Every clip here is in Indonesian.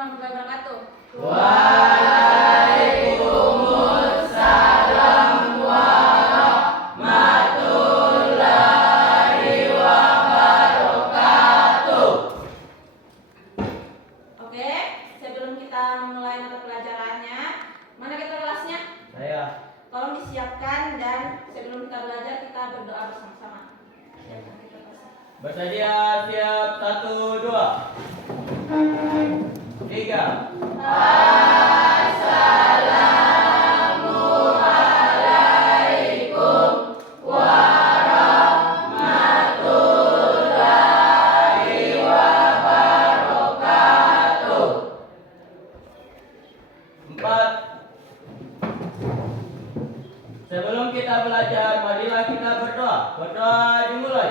warahmatullahi wabarakatuh. Waalaikumsalam warahmatullahi wabarakatuh. Oke, sebelum kita memulai mata pelajarannya, mana kita kelasnya? Saya. Tolong disiapkan dan sebelum kita belajar kita berdoa bersama-sama. Siapkan kita kelasnya. Bersedia, siap, 1, 2, 3. Assalamualaikum warahmatullahi wabarakatuh. 4. Sebelum kita belajar, marilah kita berdoa. Berdoa dimulai.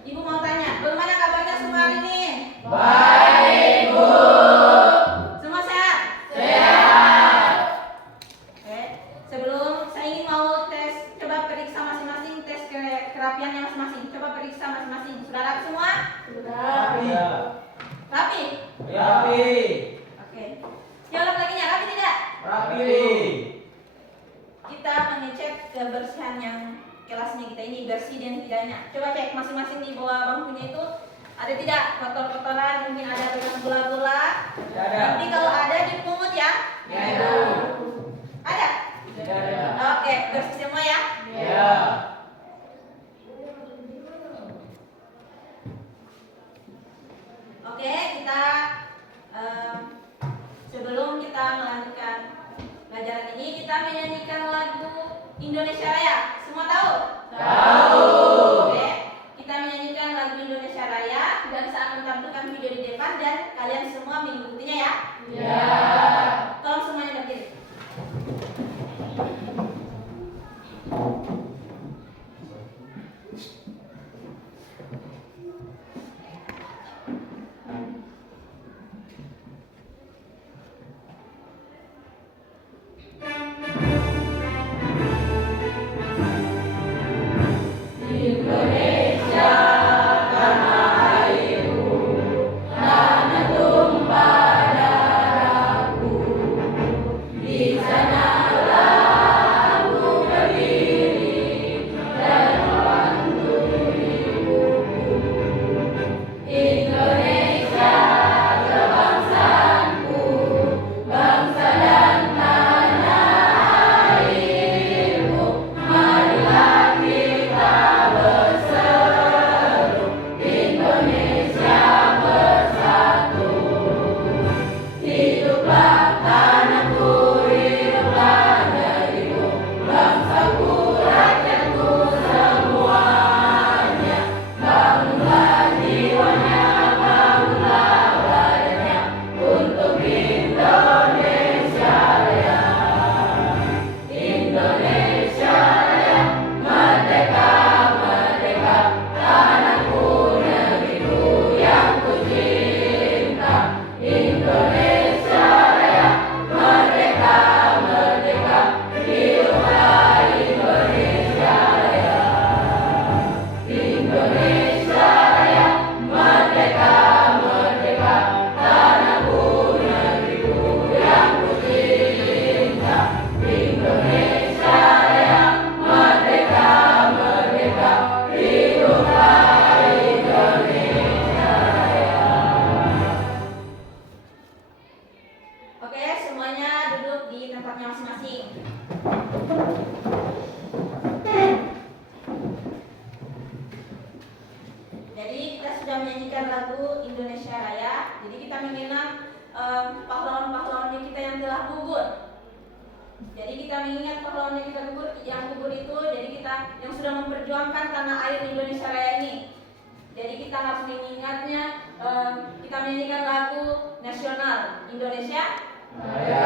Ibu mau tanya, bagaimana kabarnya semua hari ini? Baik, Bu. Semua sehat? Sehat. Oke, sebelum saya ingin mau tes, coba periksa masing-masing tes kerapiannya masing-masing. Coba periksa masing-masing. Sudah rapi semua? Ya. Rapi? Rapi. Oke. Jawab lagi ya, rapi tidak? Rapi. Kita mengecek kebersihan yang kelasnya kita ini bersih dan tidaknya. Coba cek masing-masing di bawah bangkunya itu ada tidak kotor-kotoran, mungkin ada bekas bola-bola. Tidak ada. Nanti kalau ada dipungut ya. Tidak ada. Ada? Tidak ada. Oke, bersih semua ya. Ya. Oke, kita sebelum kita melanjutkan pelajaran ini, kita menyanyikan lagu Indonesia Raya. Semua tahu? Tahu. Oke, kita menyanyikan lagu Indonesia Raya dan saat menampilkan video di depan dan kalian semua mengikutinya ya. Ya. Tolong semuanya berdiri. Indonesia tanah airku, tanah tumpah darahku. Di sanalah aku berdiri dan membantu ibuku. Indonesia kebangsaanku, bangsa dan tanah airku. Marilah kita berseru, Indonesia bersatu. Hiduplah tanahku, hiduplah negeriku, bangsaku, rakyatku semuanya. Bangunlah jiwanya, bangunlah badannya untuk Indonesia Raya. Indonesia Raya, merdeka, merdeka, tanahku, negeriku yang ku cinta. Indonesia Raya, merdeka, merdeka, hiduplah Indonesia Raya. Indonesia Raya, merdeka, merdeka, tanahku, negeriku yang ku cinta. Indonesia Raya, merdeka, merdeka, hiduplah Indonesia Raya. Oke, semuanya duduk di tempatnya masing-masing. Jadi kita sudah menyanyikan lagu Indonesia Raya. Jadi kita mengenang pahlawan-pahlawannya kita yang telah gugur. Jadi kita mengingat pahlawan yang gugur itu, jadi kita yang sudah memperjuangkan tanah air Indonesia Raya ini. Jadi kita harus mengingatnya, kita menyanyikan lagu nasional Indonesia Raya.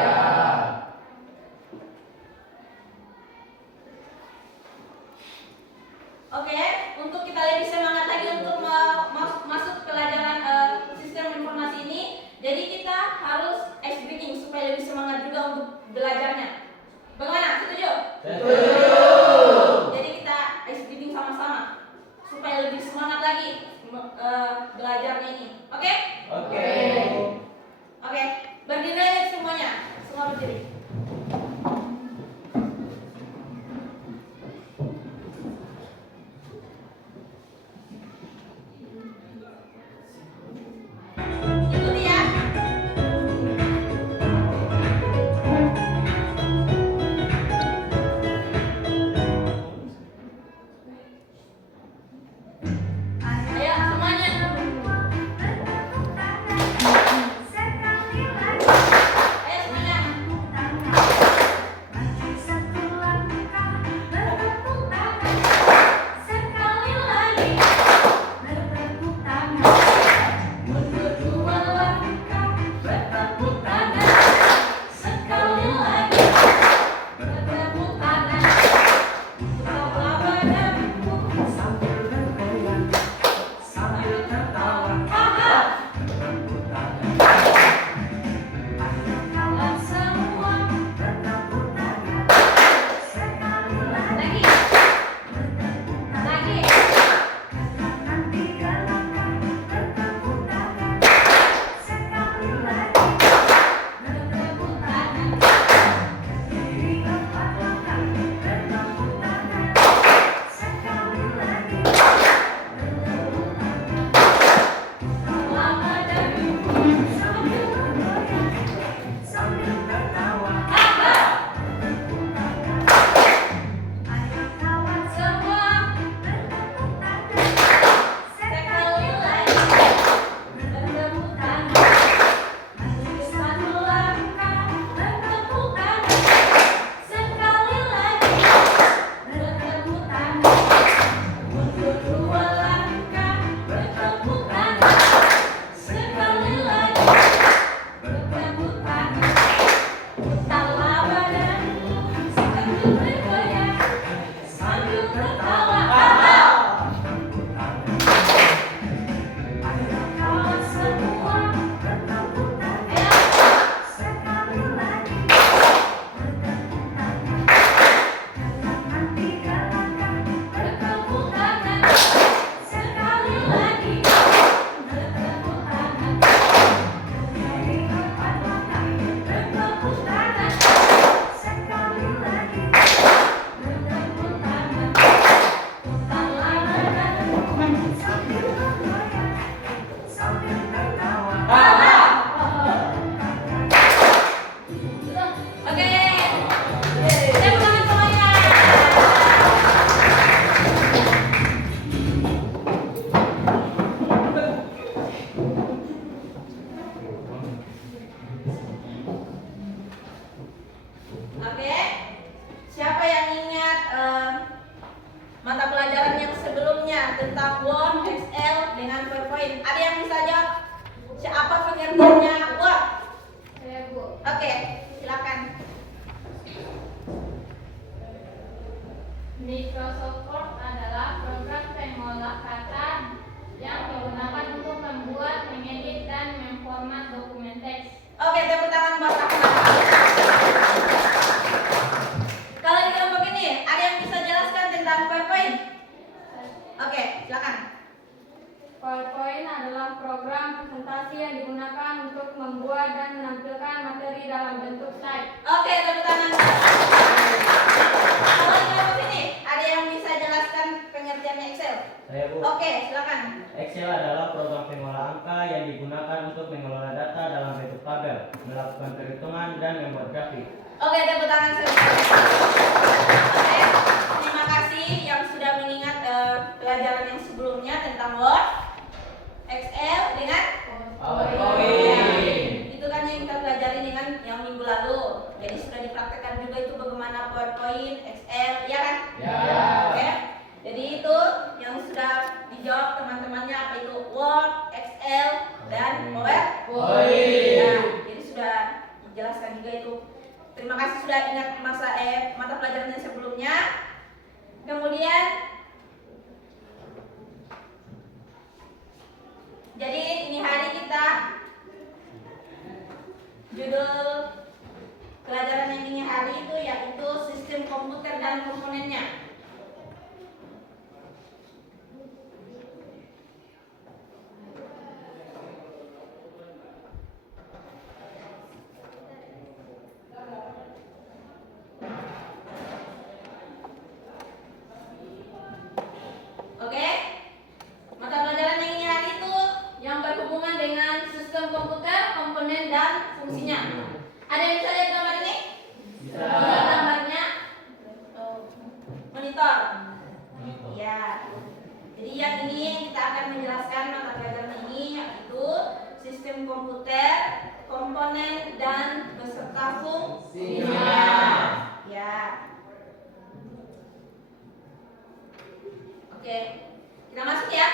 Oke, untuk kita lebih semangat lagi untuk masuk pelajaran sistem informasi ini, jadi kita harus ice breaking supaya lebih semangat juga untuk belajarnya. Bagaimana? Setuju? Setuju. Jadi kita ice breaking sama-sama supaya lebih semangat lagi belajarnya ini. Oke? Oke. Oke, berdiri aja semuanya. Semua berdiri. Ikuti ya. Ayo semuanya. Ayo semuanya. Oke. Tepuk tangan semuanya. Oke. Siapa yang ingat mata pelajaran yang sebelumnya tentang Word, Excel dengan PowerPoint? Ada yang bisa jawab? Siapa pengertiannya Word? Saya Bu. Oke, silakan. Microsoft Word adalah program pengolah kata yang digunakan untuk membuat, mengedit, dan memformat dokumen teks. Oke, tepuk tangan buat Rahma. Kalau di kelompok ini, ada yang bisa jelaskan tentang PowerPoint? Oke, silakan. PowerPoint adalah program presentasi yang digunakan untuk membuat dan menampilkan materi dalam bentuk slide. Oke, tepuk tangan. Kalau di kelompok ini, ada yang bisa jelaskan pengertiannya Excel? Saya Bu. Oke, silakan. Excel adalah program pengolah angka yang digunakan untuk mengelola data dalam bentuk tabel, melakukan perhitungan dan membuat grafik. Oke, tepuk tangan semua. Oke, terima kasih yang sudah mengingat pelajaran yang sebelumnya tentang Word, Excel dengan PowerPoint. Itu kan yang kita pelajari dengan yang minggu lalu. Jadi sudah dipraktekkan juga itu bagaimana PowerPoint, Excel, ya kan? Ya. Oke. Jadi itu yang sudah dijawab teman-temannya apa itu Word, Excel, dan PowerPoint. Ya, jadi sudah dijelaskan juga itu. Terima kasih sudah ingat mata pelajaran yang sebelumnya. Kemudian jadi ini hari kita judul pelajaran yang ini hari itu yaitu sistem komputer dan komponennya. Oke, mata pelajaran yang ini hari itu yang berhubungan dengan sistem komputer, komponen dan fungsinya. Ada yang bisa lihat gambar ini? Bisa. Ini gambarnya monitor. Ya. Jadi yang ini kita akan menjelaskan mata pelajaran ini yaitu sistem komputer, komponen dan beserta fungsinya. Ya. Oke, kita masuk ya.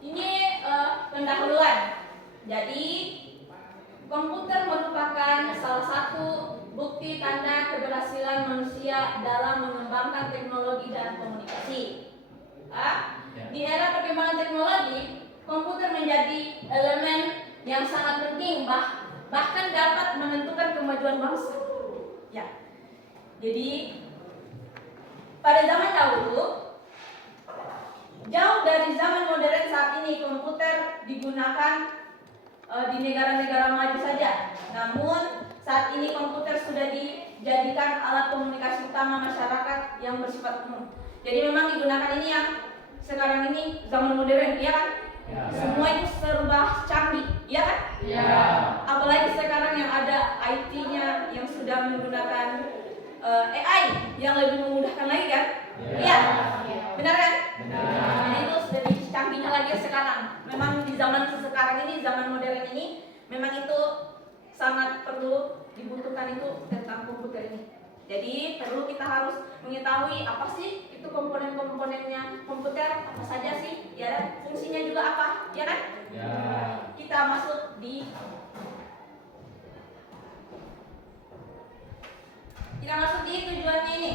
Ini pendahuluan. Jadi komputer merupakan salah satu bukti tanda keberhasilan manusia dalam mengembangkan teknologi dan komunikasi. Di era perkembangan teknologi, komputer menjadi elemen yang sangat penting, bahkan dapat menentukan kemajuan bangsa. Ya. Jadi pada zaman dahulu, jauh dari zaman modern saat ini komputer digunakan di negara-negara maju saja. Namun saat ini komputer sudah dijadikan alat komunikasi utama masyarakat yang bersifat umum. Jadi memang digunakan ini yang sekarang ini zaman modern, ya kan? Ya. Semua itu serba canggih, ya kan? Ya. Apalagi sekarang yang ada IT-nya yang sudah menggunakan AI yang lebih memudahkan lagi kan? Iya. Benar kan? Benar. Nah, itu sudah lebih canggihnya lagi sekarang. Memang di zaman sekarang ini, zaman modern ini, memang itu sangat perlu dibutuhkan itu tentang komputer ini. Jadi perlu kita harus mengetahui apa sih itu komponen-komponennya komputer, apa saja sih, ya kan? Fungsinya juga apa, ya kan? Ya. Kita masuk di tujuannya ini.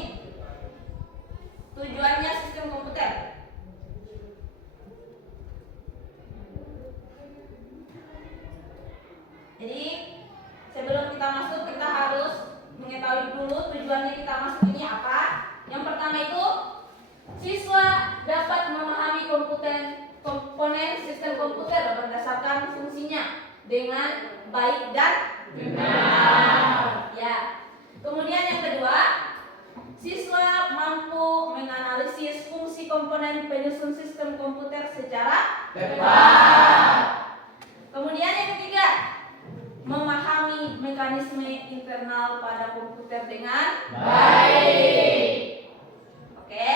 Tujuannya sistem komputer. Jadi sebelum kita masuk kita harus mengetahui dulu tujuannya kita masuk ini apa. Yang pertama itu siswa dapat memahami komponen sistem komputer berdasarkan fungsinya dengan baik dan benar. Ya. Kemudian yang kedua, siswa mampu menganalisis fungsi komponen penyusun sistem komputer secara Tepat. Kemudian yang ketiga, memahami mekanisme internal pada komputer dengan baik. Oke.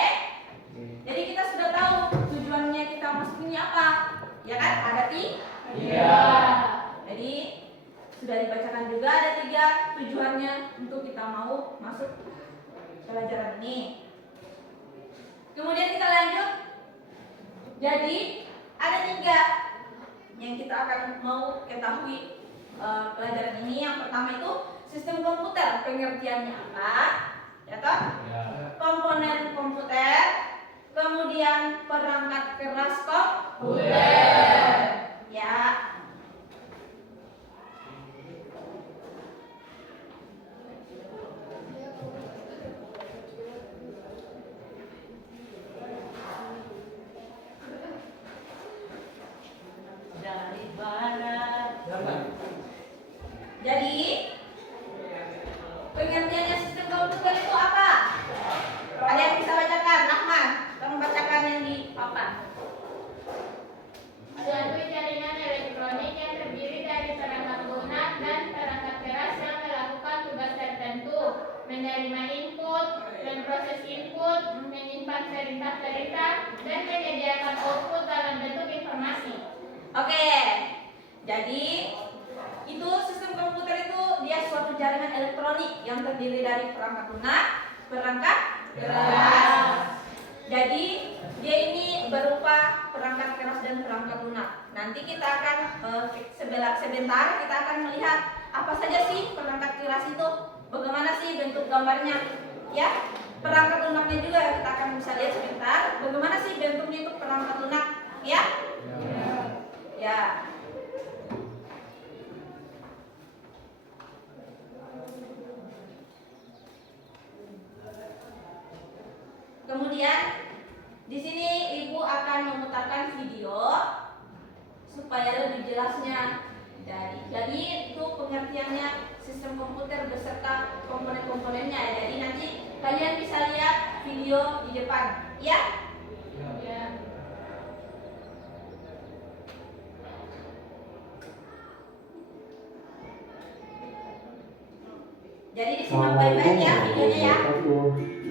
Jadi kita sudah tahu tujuannya kita masuk ini apa, ya kan? Ada Iya. Jadi sudah dibacakan juga ada 3 tujuannya untuk kita mau masuk pelajaran ini. Kemudian kita lanjut. Jadi ada 3 yang kita akan mau ketahui pelajaran ini. Yang pertama itu sistem komputer, pengertiannya apa, ya toh? Ya. Komponen komputer, kemudian perangkat keras komputer. Ya. Jadi pengertiannya sistem komputer itu apa? Ada yang bisa bacakan? Rahman, kamu bacakan yang di papan. Suatu jaringan elektronik yang terdiri dari perangkat lunak dan perangkat keras yang melakukan tugas tertentu, menerima input, memproses input, menyimpan perintah-perintah, dan menyediakan output dalam bentuk informasi. Oke. Jadi itu sistem komputer itu dia suatu jaringan elektronik yang terdiri dari perangkat lunak, perangkat keras. Jadi dia ini berupa perangkat keras dan perangkat lunak. Nanti kita akan sebentar kita akan melihat apa saja sih perangkat keras itu, bagaimana sih bentuk gambarnya, ya. Perangkat lunaknya juga kita akan bisa lihat sebentar, bagaimana sih bentuknya itu perangkat lunak, ya. Ya. Kemudian di sini Ibu akan memutarkan video supaya lebih jelasnya. Jadi itu pengertiannya sistem komputer beserta komponen-komponennya. Jadi nanti kalian bisa lihat video di depan, ya? Ya. Jadi disimak baik-baik ya videonya ya.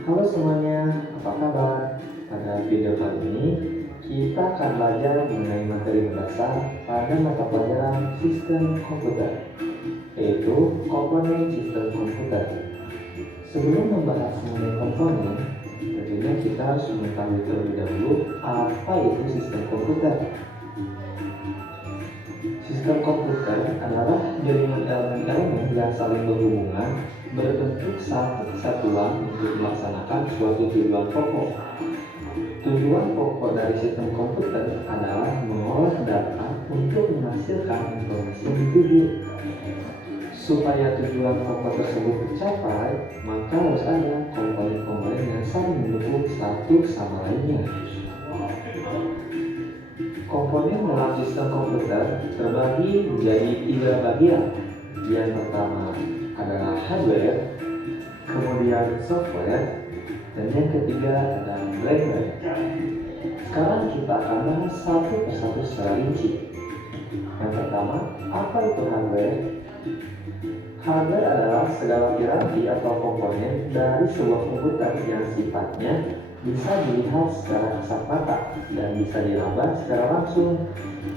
Halo semuanya, apa kabar? Pada video kali ini kita akan belajar mengenai materi mendasar pada mata pelajaran sistem komputer, yaitu komponen sistem komputer. Sebelum membahas mengenai komponen, tentunya kita harus mengetahui terlebih dahulu apa itu sistem komputer. Sistem komputer adalah jaringan elemen-elemen yang saling berhubungan berbentuk satu kesatuan untuk melaksanakan suatu tujuan pokok. Tujuan pokok dari sistem komputer adalah mengolah data untuk menghasilkan informasi yang dituju. Supaya tujuan pokok tersebut tercapai, maka harus ada komponen-komponen yang saling mendukung satu sama lainnya. Komponen dalam sistem komputer terbagi menjadi 3 bagian. Yang pertama adalah hardware, kemudian software, dan yang ketiga adalah firmware. Sekarang kita akan bahas satu persatu secara rinci. Yang pertama, apa itu hardware? Hardware adalah segala piranti atau komponen dari sebuah komputer yang sifatnya bisa dilihat secara kasat mata dan bisa diraba secara langsung.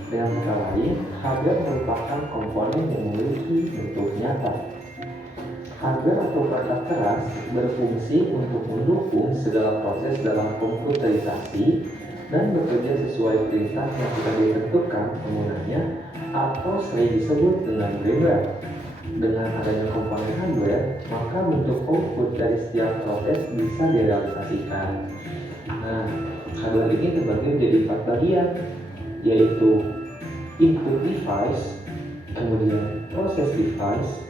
Dengan kata lain, hardware merupakan komponen yang memiliki bentuk nyata. Hardware atau perangkat keras berfungsi untuk mendukung segala proses dalam komputerisasi dan bekerja sesuai perintah yang sudah ditentukan penggunanya atau sering disebut dengan firmware. Dengan adanya komponen hardware, maka bentuk output dari setiap proses bisa direalisasikan. Nah, hardware ini terbagi menjadi 4 bagian, yaitu input device, kemudian process device,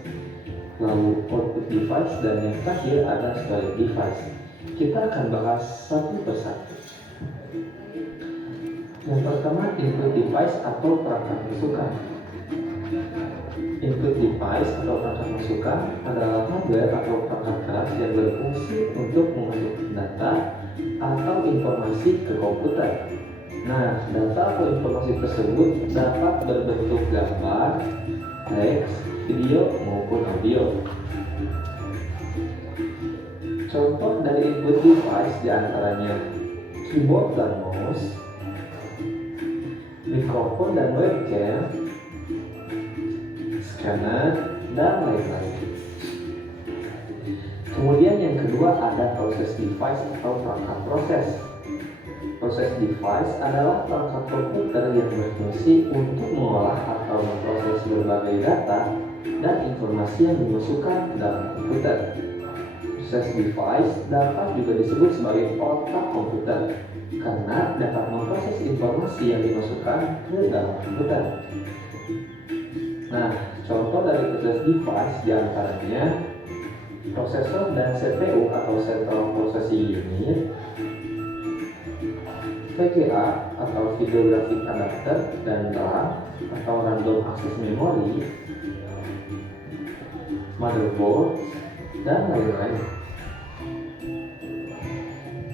lalu output device, dan yang terakhir ada storage device. Kita akan bahas satu persatu. Yang pertama, input device atau perangkat masukan. Input device atau perangkat masukan adalah hardware atau perangkat keras yang berfungsi untuk memasukkan data atau informasi ke komputer. Nah, data atau informasi tersebut dapat berbentuk gambar, teks, video maupun audio. Contoh dari input device diantaranya keyboard dan mouse, mikrofon dan webcam, scanner, dan lain-lain. Kemudian yang kedua ada process device atau perangkat proses. Process device adalah perangkat komputer yang berfungsi untuk mengolah atau memproses berbagai data dan informasi yang dimasukkan ke dalam komputer. Process device dapat juga disebut sebagai otak komputer karena dapat memproses informasi yang dimasukkan ke dalam komputer. Nah, contoh dari process device diantaranya prosesor dan CPU atau Central Processing Unit, VGA atau Video Graphic Adapter, dan RAM atau Random Access Memory, motherboard, dan lain-lain.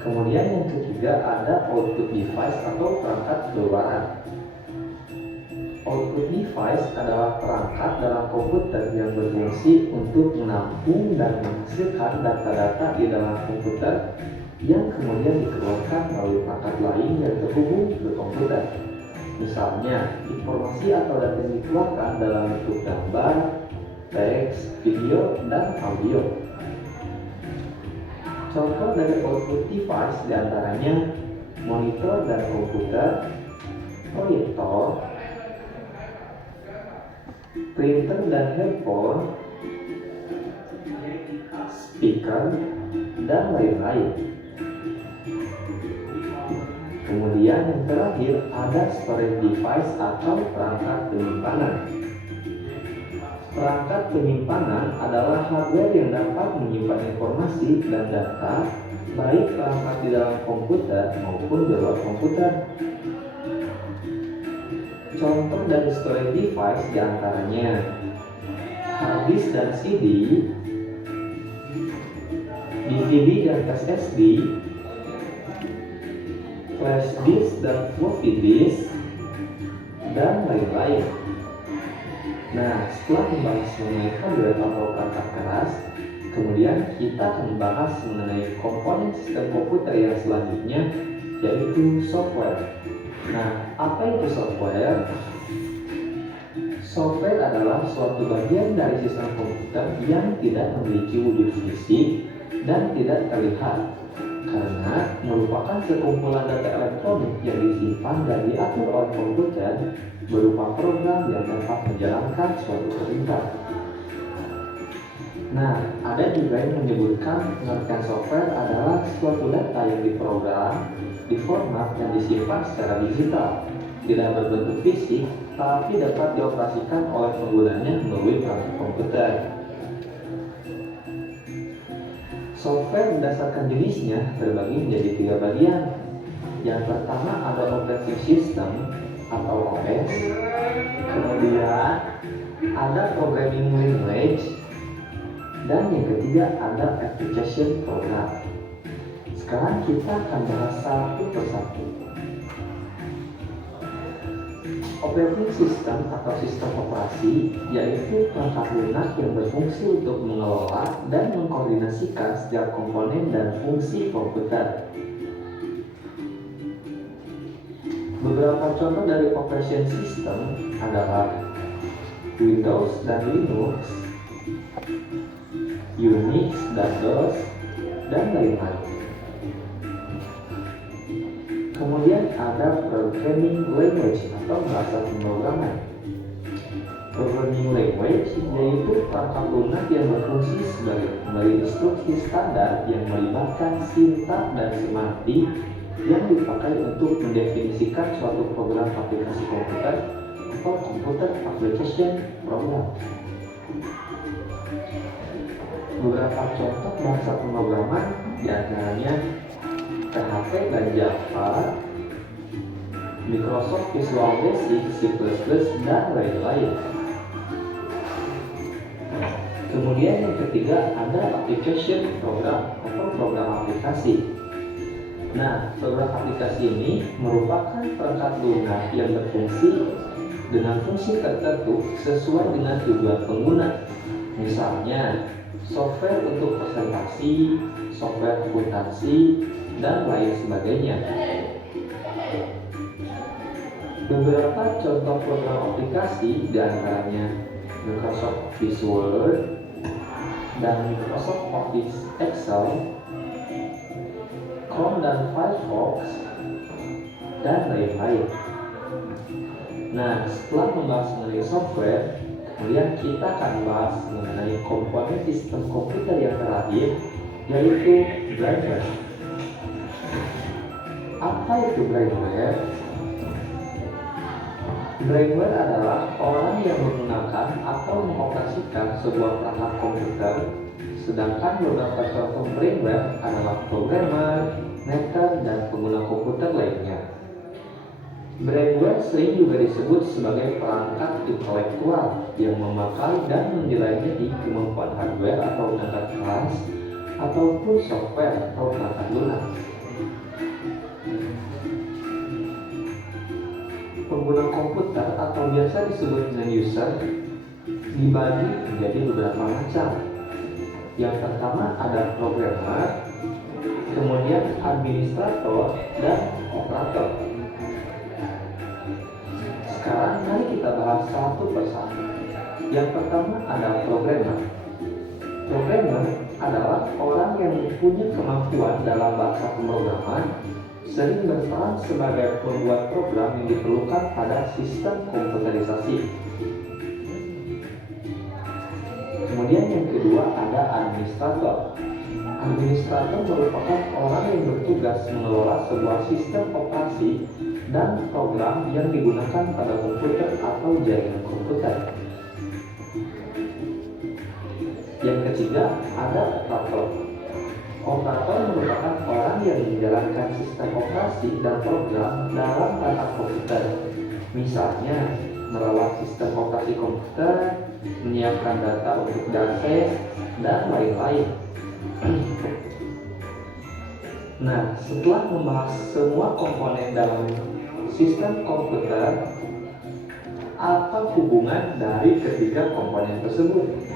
Kemudian yang ketiga ada output device atau perangkat keluaran. Output device adalah perangkat dalam komputer yang berfungsi untuk menampung dan menghasilkan data-data di dalam komputer yang kemudian dikeluarkan melalui perangkat lain yang terhubung ke komputer. Misalnya, informasi atau data yang dikeluarkan dalam bentuk gambar, teks, video, dan audio. Contoh dari output device diantaranya monitor dan komputer, proyektor, printer dan handphone, speaker, dan lain-lain. Kemudian yang terakhir ada storage device atau perangkat penyimpanan. Perangkat penyimpanan adalah hardware yang dapat menyimpan informasi dan data, baik perangkat di dalam komputer maupun di luar komputer. Contoh dari storage device diantaranya hard disk dan CD, DVD dan SSD, flash disk dan floppy disk, dan lain-lain. Nah, setelah membahas mengenai hardware atau perangkat keras, kemudian kita akan membahas mengenai komponen sistem komputer yang selanjutnya, yaitu software. Nah, apa itu software? Software adalah suatu bagian dari sistem komputer yang tidak memiliki wujud fisik dan tidak terlihat, karena merupakan sekumpulan data elektronik yang disimpan dan diatur oleh komputer berupa program yang dapat menjalankan suatu perintah. Nah, ada juga yang menyebutkan pengertian software adalah suatu data yang diprogram, diformat, dan disimpan secara digital, tidak berbentuk fisik, tapi dapat dioperasikan oleh penggunanya melalui perangkat komputer. Software berdasarkan jenisnya terbagi menjadi 3 bagian. Yang pertama ada operating system atau OS, kemudian ada programming language, dan yang ketiga ada application program. Sekarang kita akan bahas satu persatu. Operating system atau sistem operasi yaitu perangkat lunak yang berfungsi untuk mengelola dan mengkoordinasikan setiap komponen dan fungsi komputer. Beberapa contoh dari operation system adalah Windows dan Linux, Unix dan DOS, dan lain-lain. Kemudian ada programming language atau bahasa pemrograman. Programming language yaitu perangkat lunak yang berfungsi sebagai pemberi instruksi standar yang melibatkan sintaks dan semantik yang dipakai untuk mendefinisikan suatu program aplikasi komputer atau computer application program. Beberapa contoh bahasa pemrograman diantaranya PHP dan Java, Microsoft Visual Basic, C++, dan lain-lain. Kemudian yang ketiga ada application program atau program aplikasi. Nah, program aplikasi ini merupakan perangkat lunak yang berfungsi dengan fungsi tertentu sesuai dengan tujuan pengguna. Misalnya, software untuk presentasi, software akuntansi, dan lain sebagainya. Beberapa contoh program aplikasi diantaranya Microsoft Office Word dan Microsoft Office Excel, Chrome dan Firefox, dan lain-lain. Nah, setelah membahas mengenai software, kemudian kita akan bahas mengenai komponen sistem komputer yang terakhir, yaitu brainware. Apa itu brainware? Brainware adalah orang yang menggunakan atau mengoperasikan sebuah perangkat komputer, sedangkan beberapa contoh brainware adalah programmer, hacker, dan pengguna komputer lainnya. Brainware sering juga disebut sebagai perangkat intelektual yang memakai dan menjelajah kemampuan hardware atau perangkat keras ataupun software atau perangkat lunak. Pengguna komputer atau biasa disebut dengan user dibagi menjadi beberapa macam. Yang pertama ada programmer, kemudian administrator, dan operator. Sekarang mari kita bahas satu persatu. Yang pertama adalah programmer. Programmer adalah orang yang punya kemampuan dalam bahasa pemrograman, sering berperan sebagai pembuat program yang diperlukan pada sistem komputerisasi. Kemudian yang kedua ada administrator. Administrator merupakan orang yang bertugas mengelola sebuah sistem operasi dan program yang digunakan pada komputer atau jaringan komputer. Yang ketiga ada operator. Operator merupakan orang yang menjalankan sistem operasi dan program dalam perangkat komputer. Misalnya, merawat sistem operasi komputer, menyiapkan data untuk diakses, dan lain-lain. Nah, setelah membahas semua komponen dalam sistem komputer, apa hubungan dari ketiga komponen tersebut?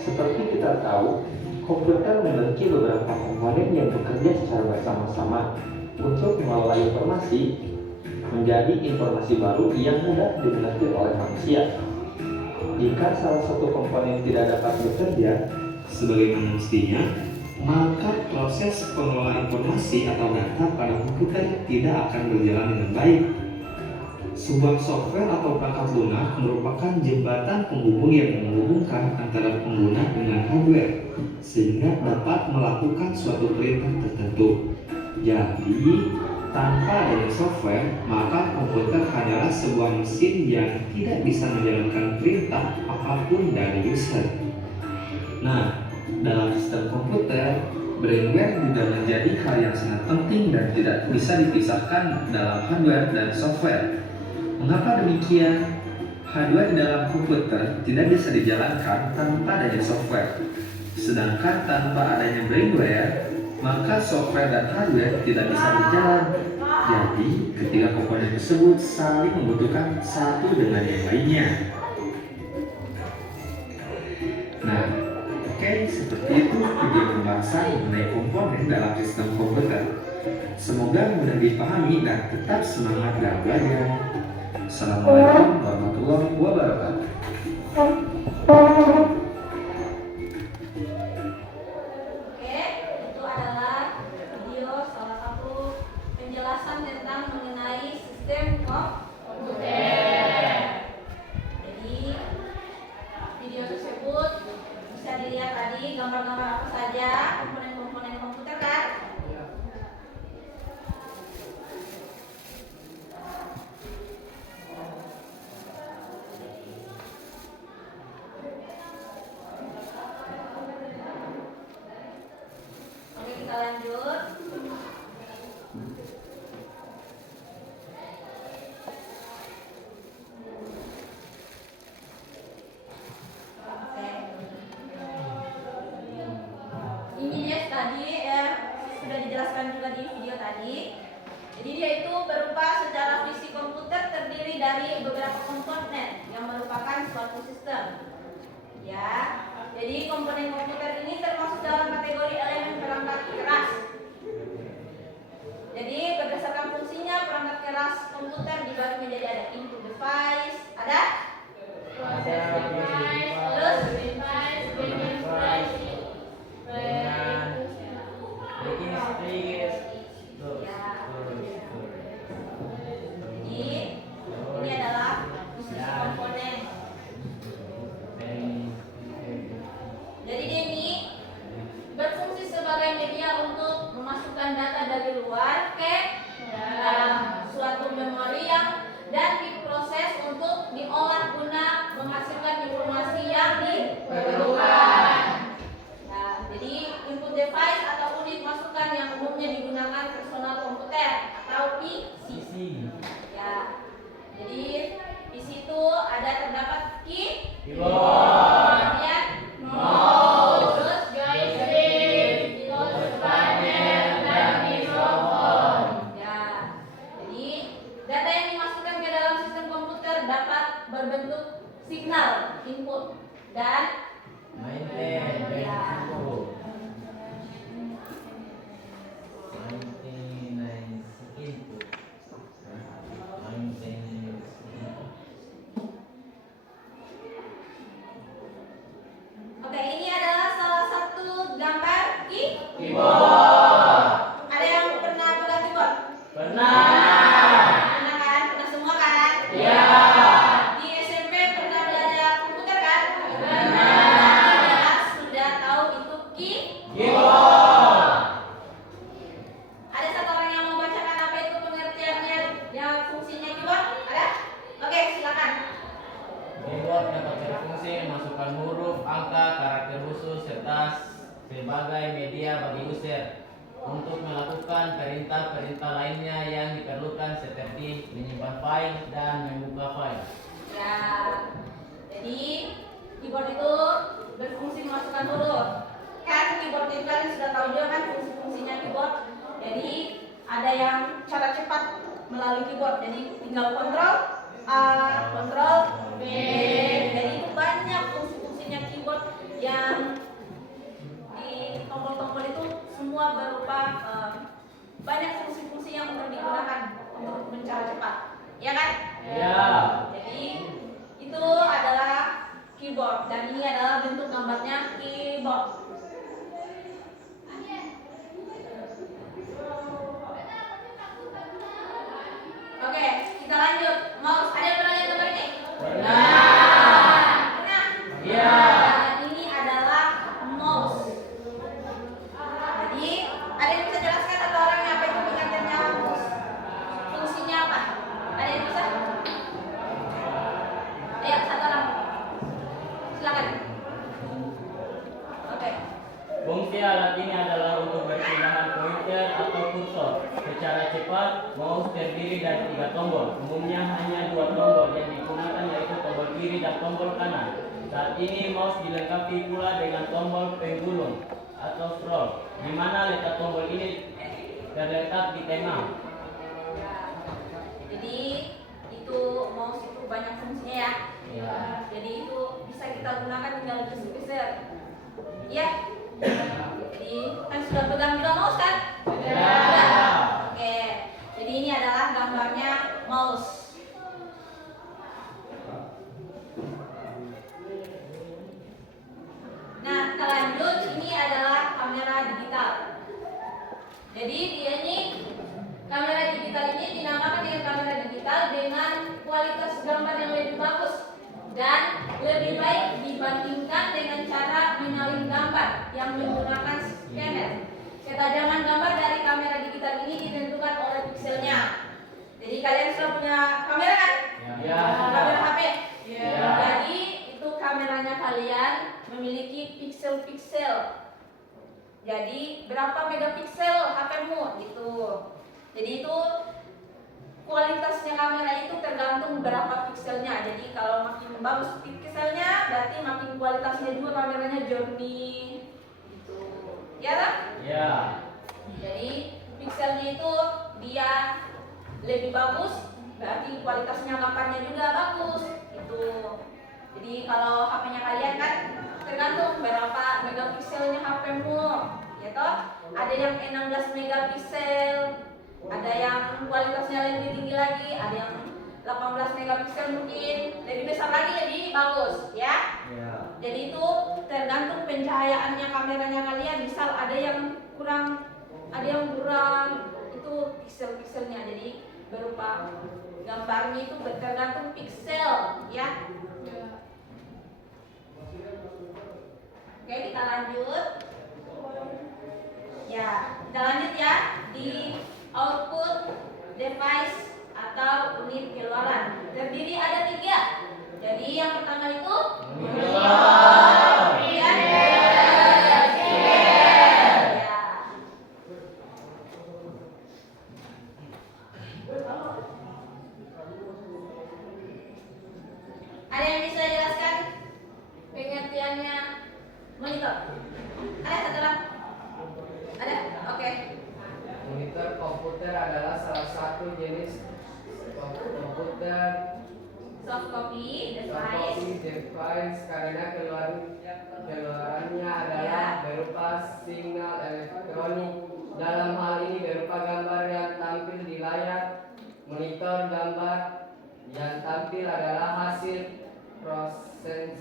Seperti kita tahu, komputer memiliki beberapa komponen yang bekerja secara bersama-sama untuk mengelola informasi menjadi informasi baru yang mudah dimengerti oleh manusia. Jika salah satu komponen tidak dapat bekerja sebagaimana mestinya, maka proses pengelolaan informasi atau data pada komputer tidak akan berjalan dengan baik. Sebuah software atau perangkat lunak merupakan jembatan penghubung yang menghubungkan antara pengguna dengan hardware sehingga dapat melakukan suatu perintah tertentu. Jadi, tanpa adanya software, maka komputer hanyalah sebuah mesin yang tidak bisa menjalankan perintah apapun dari user. Nah, dalam sistem komputer, brainware juga menjadi hal yang sangat penting dan tidak bisa dipisahkan dalam hardware dan software. Mengapa demikian? Hardware di dalam komputer tidak bisa dijalankan tanpa adanya software. Sedangkan tanpa adanya brainware, maka software dan hardware tidak bisa berjalan. Jadi, ketiga komponen tersebut saling membutuhkan satu dengan yang lainnya. Nah, oke, seperti itu video pembahasan mengenai komponen dalam sistem komputer. Semoga mudah dipahami dan tetap semangat dalam belajar. Assalamualaikum warahmatullahi wabarakatuh. Oke, itu adalah video salah satu penjelasan tentang mengenai sistem komputer. Jadi video tersebut bisa dilihat tadi gambar-gambar apa saja komponen-komponen komputer kan? Oke, kita lanjut. Oke. Ini dia tadi sudah dijelaskan juga di video tadi. Jadi dia itu berupa secara fisik komputer terdiri dari beberapa komponen yang merupakan suatu sistem. Ya. Jadi komponen komputer ini termasuk dalam kategori elemen perangkat keras. Jadi berdasarkan fungsinya perangkat keras komputer dibagi menjadi ada input device, ada Proses device, terus device, device, Bikin string. ya. Jadi ini adalah fungsi komponen. Jadi dia ini berfungsi sebagai media untuk memasukkan data dari luar ke dalam suatu memori yang dan diproses untuk diolah guna menghasilkan informasi Ada yang pernah pegang keyboard? Pernah. Pernah kan? Pernah semua kan? Iya. Di SMP pernah belajar komputer kan? Pernah. Sudah tahu itu Keyboard. Ada satu orang yang mau bacakan apa itu pengertiannya yang fungsinya keyboard? Ada? Oke, silakan. Keyboard dapat berfungsi memasukkan huruf, angka, karakter khusus, serta sebagai media bagi user untuk melakukan perintah-perintah lainnya yang diperlukan seperti menyimpan file dan membuka file. Ya. Jadi keyboard itu berfungsi memasukkan huruf. Kan keyboard itu kalian sudah tahu juga kan fungsi-fungsinya keyboard. Jadi ada yang cara cepat melalui keyboard. Jadi tinggal kontrol A, kontrol B. Jadi itu banyak fungsi-fungsinya keyboard yang di tombol-tombol itu semua berupa banyak fungsi-fungsi yang untuk digunakan untuk mencari cepat. Ya kan? Ya. Jadi itu adalah keyboard dan ini adalah bentuk gambarnya keyboard. Oke, kita lanjut. Mouse, ada yang pernah lihat gambar ini? Pernah. Iya. Nah, ini adalah mouse. Jadi, ada yang bisa jelaskan atau orangnya apa itu pengertiannya mouse? Fungsinya apa? Ada yang bisa? Ayo, satu orang. Silakan. Oke. Fungsi alat ini adalah untuk berpindahan pointer atau kursor secara cepat. Mouse terdiri dari 3 tombol. Umumnya hanya 2 tombol yang digunakan, yaitu tombol kiri dan tombol kanan. Saat ini mouse dilengkapi pula dengan tombol penggulung atau scroll, di mana letak tombol ini terletak di tengah. Jadi itu mouse itu banyak fungsinya ya. Ya. Jadi itu bisa kita gunakan tinggal geser-geser. Iya. Jadi kan sudah pegang juga mouse kan? Ya. Oke. Jadi ini adalah gambarnya mouse. Nah, kita lanjut. Ini adalah kamera digital. Jadi dia ini kamera digital ini dinamakan dengan kamera digital dengan kualitas gambar yang lebih bagus dan lebih baik dibandingkan dengan cara menyalin gambar yang menggunakan scanner. Ketajaman gambar dari kamera digital ini ditentukan oleh pikselnya. Jadi kalian sudah punya kamera kan? Ya. Kamera HP. Ya. Jadi itu kameranya kalian memiliki piksel-piksel. Jadi berapa megapiksel HP-mu gitu. Jadi itu kualitasnya kamera itu tergantung berapa pikselnya. Jadi kalau makin bagus pikselnya berarti makin kualitasnya juga kameranya jernih gitu. Ya kan? Ya. Jadi pikselnya itu dia lebih bagus, berarti kualitasnya gambarnya juga bagus gitu. Jadi kalau HP-nya kalian kan tergantung berapa megapikselnya HP-mu, ya toh? Ada yang 16 megapiksel, ada yang kualitasnya lebih tinggi lagi, ada yang 18 megapiksel mungkin lebih besar lagi lebih bagus, ya. Ya. Jadi itu tergantung pencahayaannya kameranya kalian. Misal ada yang kurang itu piksel-pikselnya. Jadi berupa gambarnya itu tergantung piksel, ya. Oke, kita lanjut. Ya, kita lanjut ya di output device atau unit keluaran. Terdiri ada 3. Jadi yang pertama itu Monitor. ya. Ada yang bisa jelaskan pengertiannya monitor? Ada satu orang? Ada? Oke. Monitor komputer adalah salah satu jenis komputer Soft copy softcopy device. device karena keluarannya adalah berupa sinyal elektronik. Dalam hal ini berupa gambar yang tampil di layar monitor. Gambar yang tampil adalah hasil prosesan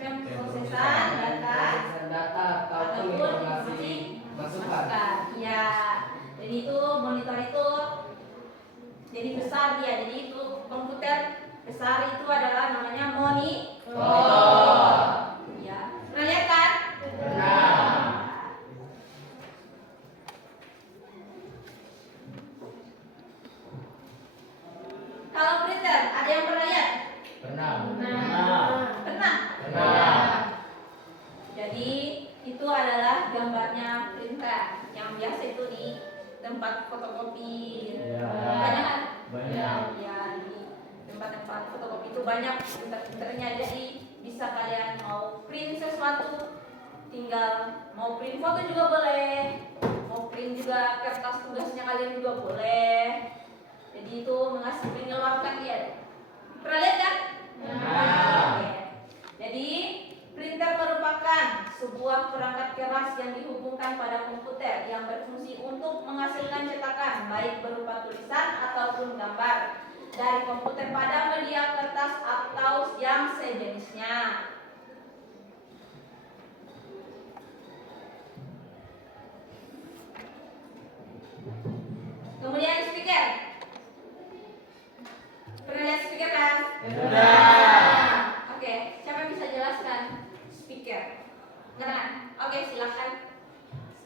Prosesan data data ataupun informasi itu adalah namanya monitor. Ya, pernah lihat kan? Pernah. Kalau printer, ada yang pernah lihat? Pernah. Pernah? Pernah. Jadi itu adalah gambarnya printer yang biasa itu di tempat fotokopi gitu. Ya. Banyak kan? Banyak. Ya, di tempat-tempat fotokopi itu banyak printer-printernya, jadi bisa kalian mau print sesuatu tinggal mau print foto juga boleh, mau print juga kertas tugasnya kalian juga boleh. Jadi itu mengeluarkan dia. Pernah lihat kan? Oke. Jadi printer merupakan sebuah perangkat keras yang dihubungkan pada komputer yang berfungsi untuk menghasilkan cetakan baik berupa tulisan ataupun gambar dari komputer pada media kertas atau yang sejenisnya. Kemudian speaker. Pernah lihat speaker kan? Oke, siapa yang bisa jelaskan speaker? Kenalan. Oke, silakan.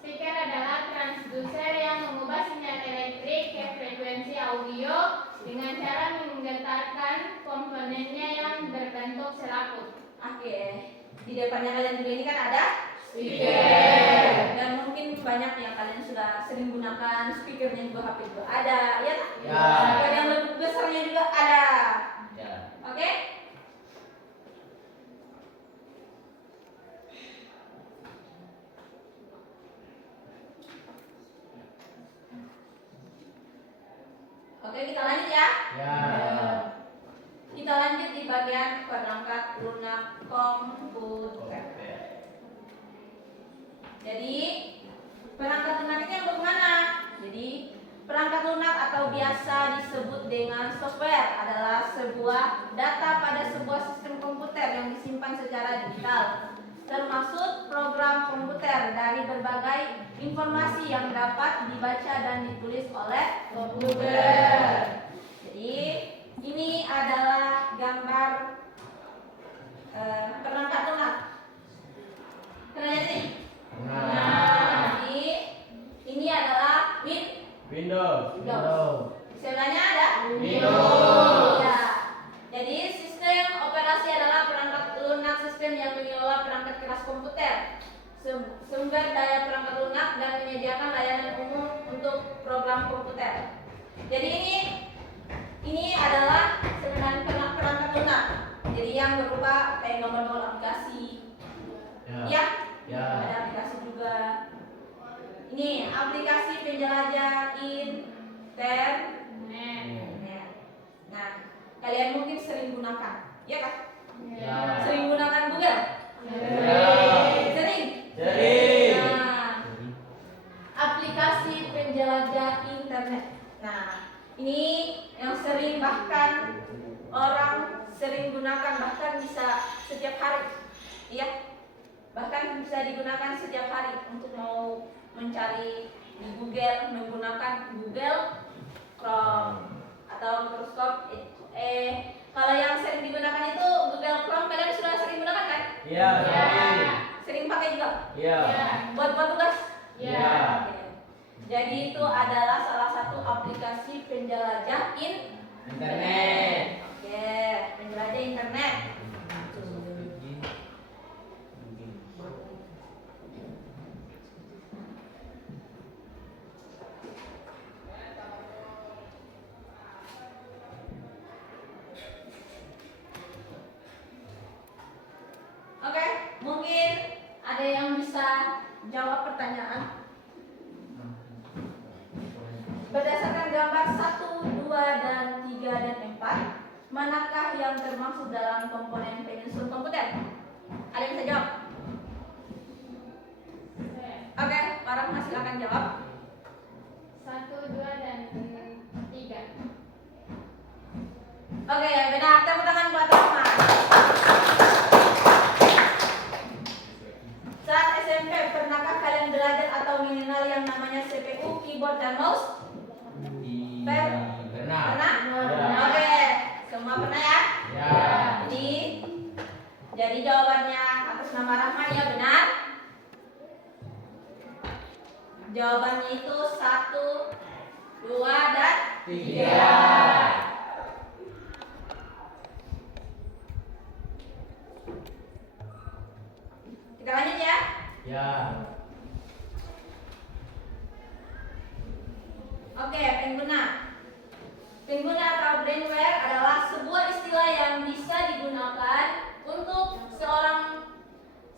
Speaker adalah transducer yang mengubah sinyal elektrik ke frekuensi audio dengan cara menggetarkan komponennya yang berbentuk selaput. Oke, di depannya kalian juga ini kan ada Speaker. dan mungkin banyak yang kalian sudah sering gunakan speakernya juga, HP juga ada, ya tak? Ya. Speaker yang lebih besarnya juga ada. Ya. Oke? Oke, kita lanjut ya. Ya. Kita lanjut di bagian perangkat lunak komputer. Jadi perangkat lunak itu yang bagaimana? Jadi perangkat lunak atau biasa disebut dengan software adalah sebuah data pada sebuah sistem komputer yang disimpan secara digital, termasuk program komputer dari berbagai informasi yang dapat dibaca dan ditulis oleh komputer. Jadi ini adalah gambar perangkat lunak. Pernah lihat ini? Jadi ini adalah Windows. Sebelahnya ada Windows. Ya. Jadi sistem operasi adalah perangkat lunak sistem yang mengelola perangkat keras komputer, sumber daya perangkat lunak dan menyediakan layanan umum untuk program komputer. Jadi ini adalah sebenarnya perangkat lunak. Jadi yang berupa kayak gambar-gambar aplikasi. Ya. Ada aplikasi juga. Ini aplikasi penjelajah internet. Nah, kalian mungkin sering gunakan, ya kan? Sering gunakan Google? Sering. Nah, aplikasi penjelajah internet. Nah, ini yang sering bahkan orang sering gunakan, bahkan bisa setiap hari, ya. Bahkan bisa digunakan setiap hari untuk mau mencari di Google menggunakan Google Chrome atau Microsoft. Kalau yang sering digunakan itu Google Chrome, kalian sudah sering gunakan kan? Iya. Sering pakai juga? Iya. Buat tugas? Iya. Oke. Jadi itu adalah salah satu aplikasi penjelajah Internet. Oke, penjelajah internet. Oke, mungkin ada yang bisa jawab pertanyaan. Berdasarkan gambar 1, 2, dan 3 dan 4, manakah yang termasuk dalam komponen penyusun komputer? Ada yang bisa jawab? Oke, para silakan jawab. 1, 2, dan 3. Oke, benar. Tepuk tangan buat teman. Saat SMP, pernahkah kalian belajar atau mengenal yang namanya CPU, keyboard, dan mouse? Pernah. Pernah? Oke, semua pernah ya? Ya. Jadi jawabannya atas nama Rahman ya benar. Jawabannya itu 1, 2, dan 3. Kita lanjut ya. Ya. Oke, pengguna. Pengguna atau brainware adalah sebuah istilah yang bisa digunakan untuk seorang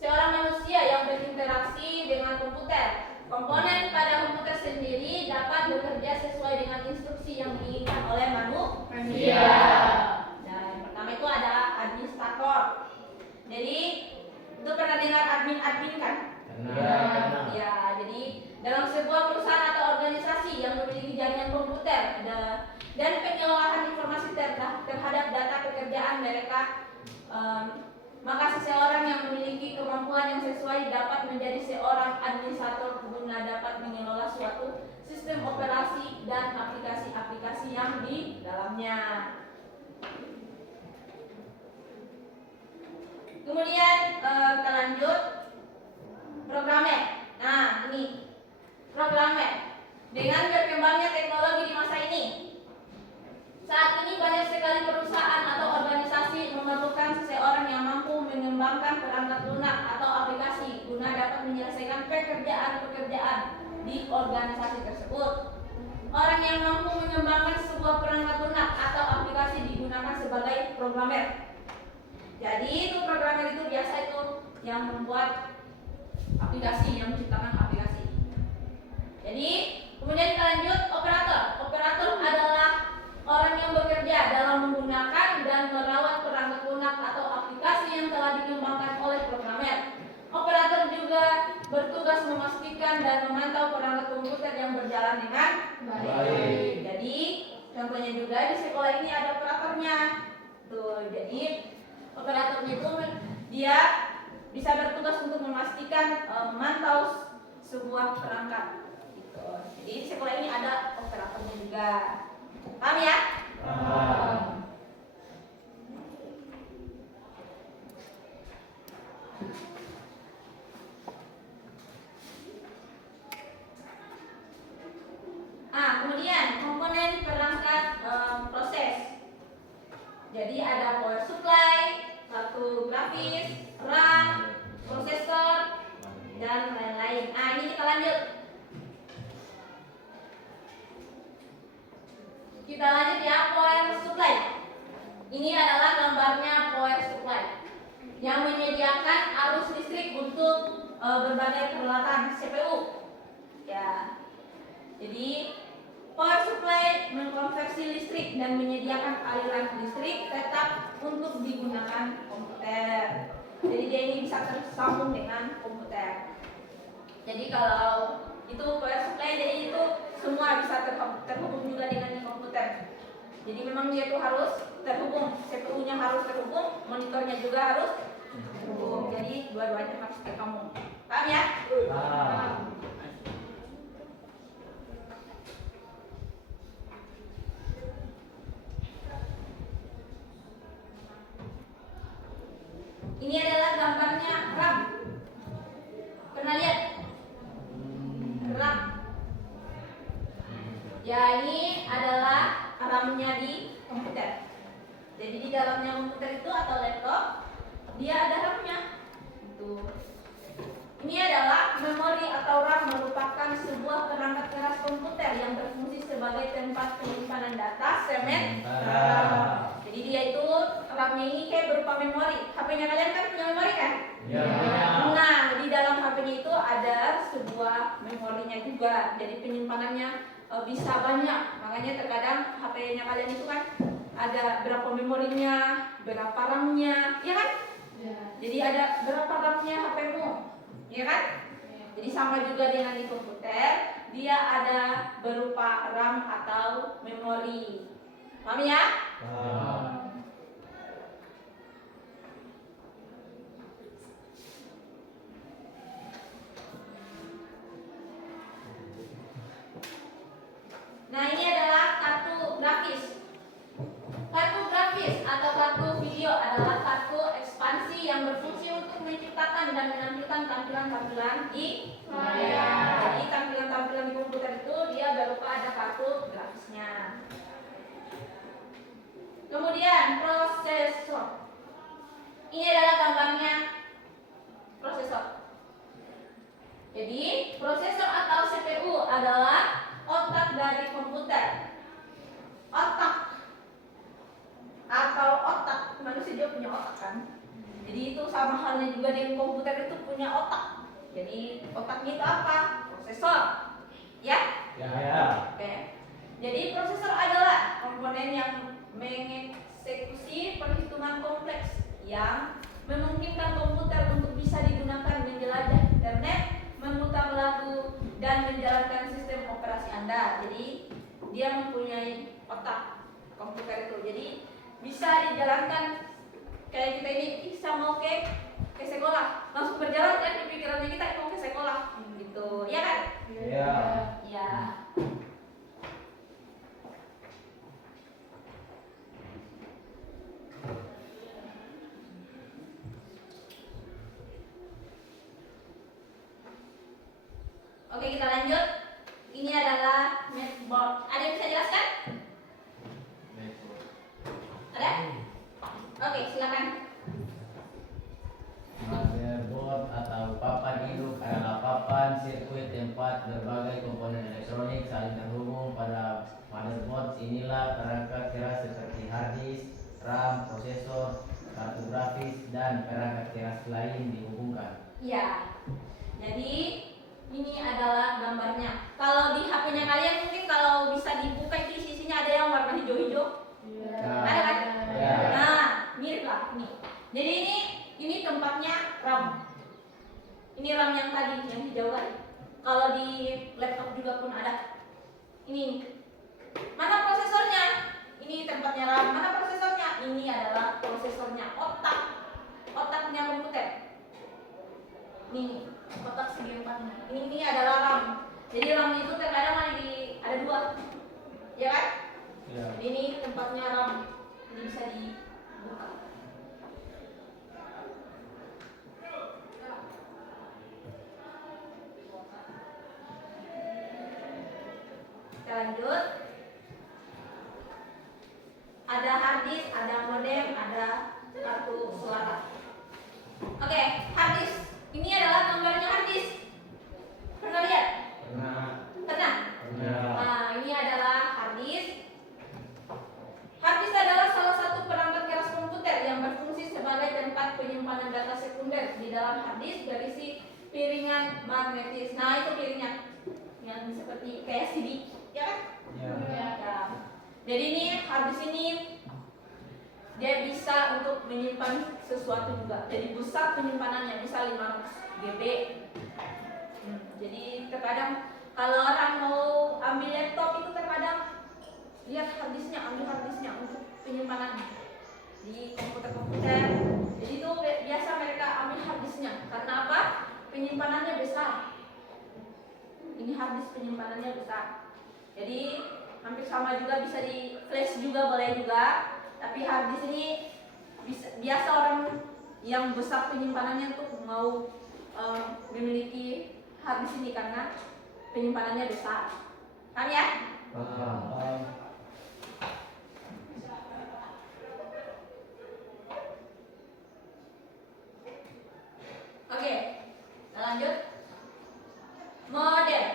manusia yang berinteraksi dengan komputer. Komponen pada komputer sendiri dapat bekerja sesuai dengan instruksi yang diinginkan oleh manusia. Nah, yang pertama itu ada administrator. Jadi, itu pernah dengar admin kan? Ya, jadi dalam sebuah perusahaan atau organisasi yang memiliki jaringan komputer dan pengelolaan informasi terhadap data pekerjaan mereka, maka seseorang yang memiliki kemampuan yang sesuai dapat menjadi seorang administrator guna dapat mengelola suatu sistem operasi dan aplikasi-aplikasi yang di dalamnya. Kemudian kita lanjut programmer. Nah, ini programmer. Dengan berkembangnya teknologi di masa ini, saat ini banyak sekali perusahaan atau organisasi memerlukan seseorang yang mampu mengembangkan perangkat lunak atau aplikasi guna dapat menyelesaikan pekerjaan-pekerjaan di organisasi tersebut. Orang yang mampu mengembangkan sebuah perangkat lunak atau aplikasi digunakan sebagai programmer. Jadi itu programmer itu biasa itu yang membuat aplikasi, yang menciptakan aplikasi. Jadi kemudian kita lanjut operator. Operator adalah orang yang bekerja dalam menggunakan dan merawat perangkat lunak atau aplikasi yang telah dikembangkan oleh programmer. Operator juga bertugas memastikan dan memantau perangkat komputer yang berjalan dengan baik. Jadi contohnya juga di sekolah ini ada operatornya. Tuh, jadi operatornya itu dia bisa bertugas untuk memastikan memantau sebuah perangkat. Gitu. Jadi di sekolah ini ada operatornya juga. Paham ya? Kemudian komponen perangkat proses. Jadi ada power supply, kartu grafis, RAM, prosesor, dan lain-lain. Ini kita lanjut. Kita lanjut ya, power supply. Ini adalah gambarnya power supply yang menyediakan arus listrik untuk berbagai peralatan CPU. Ya. Jadi power supply mengkonversi listrik dan menyediakan aliran listrik tetap untuk digunakan komputer. Jadi dia ini bisa tersambung dengan komputer. Jadi kalau itu power supply, jadi itu semua bisa terhubung juga dengan komputer. Jadi memang dia itu harus terhubung, CPU-nya harus terhubung, monitornya juga harus terhubung. Jadi dua-duanya harus terhubung. Paham ya? Paham. Ini adalah gambarnya RAM. Pernah lihat? RAM. Ya, ini adalah RAM-nya di komputer. Jadi di dalamnya komputer itu atau laptop, dia ada RAM-nya. Ini adalah memori atau RAM, merupakan sebuah perangkat keras komputer yang berfungsi sebagai tempat penyimpanan data sementara. Jadi dia itu RAM-nya ini kayak berupa memori. HP-nya kalian kan punya memori kan? Ya. Nah, di dalam HP-nya itu ada sebuah memorinya juga. Jadi penyimpanannya bisa banyak. Makanya terkadang HP-nya kalian itu kan ada berapa memorinya, berapa RAM-nya, ya kan? Ya. Jadi ada berapa RAM-nya HP-mu, ya kan? Jadi sama juga dengan di komputer, dia ada berupa RAM atau memori. Paham ya? Nah, ini adalah kartu grafis. Kartu grafis atau kartu video adalah kartu ekspansi yang berfungsi tampilan-tampilan di layar. Jadi tampilan-tampilan di komputer itu dia berupa ada kartu grafisnya. Kemudian prosesor. Ini adalah gambarnya prosesor. Jadi prosesor atau CPU adalah otak dari komputer. Otak atau otak, manusia juga punya otak kan. Jadi itu sama halnya juga dengan komputer itu punya otak. Jadi otaknya itu apa? Prosesor. Ya? Ya. Oke. Jadi prosesor adalah komponen yang mengeksekusi perhitungan kompleks yang memungkinkan komputer untuk bisa digunakan menjelajah internet, memutar lagu, dan menjalankan sistem operasi Anda. Jadi dia mempunyai otak komputer itu. Jadi bisa dijalankan kayak kita ini bisa mau ke sekolah, langsung berjalan kan di pikirannya kita mau ke sekolah gitu. Ya kan? Ya. Ya. Oke, kita lanjut. Ini adalah netboard. Ada yang bisa jelaskan? Ada? Oke, silakan. Motherboard atau papan induk adalah papan sirkuit tempat berbagai komponen elektronik saling terhubung. Pada motherboard inilah perangkat keras seperti hard disk, RAM, prosesor, kartu grafis, dan perangkat keras lain dihubungkan. Ya. Jadi ini adalah gambarnya. Kalau di HP-nya kalian mungkin kalau bisa dibuka itu isinya ada yang warna hijau-hijau. Ada kan? Ya. Nah, mirip lah ini. Jadi ini tempatnya RAM. Ini RAM yang tadi yang hijau tadi. Kalau di laptop juga pun ada. Ini. Mana prosesornya? Ini tempatnya RAM. Mana prosesornya? Ini adalah prosesornya, otaknya komputer. Ini otak segi empatnya. Ini adalah RAM. Jadi RAM itu terkadang ada dua, ya kan? Ya. Ini tempatnya RAM. Ini bisa dibuka. Kita lanjut. Ada hard disk, ada modem, ada kartu suara. Oke, hard disk. Ini adalah gambarnya hard disk. Pernah lihat? Pernah. Pernah? Pernah. Nah, ini adalah hard disk. Hard disk adalah salah satu perangkat keras komputer yang berfungsi sebagai tempat penyimpanan data sekunder. Di dalam hard disk berisi piringan magnetis. Nah, itu piringan yang seperti kayak CD, ya kan? Ya. Ya. Jadi ini hard disk ini dia bisa untuk menyimpan sesuatu juga. Jadi besar penyimpanannya, bisa 500 GB. Jadi terkadang kalau orang mau ambil laptop itu terkadang lihat hard disknya, ambil hard disknya untuk penyimpanan di komputer-komputer. Jadi itu biasa mereka ambil hard disknya. Karena apa? Penyimpanannya besar. Ini hard disk penyimpanannya besar. Jadi hampir sama juga, bisa di flash juga boleh juga. Tapi hard disk ini biasa orang yang besar penyimpanannya tuh mau memiliki hard disk ini karena penyimpanannya besar. Paham ya? Paham. Oke, kita lanjut. Modem.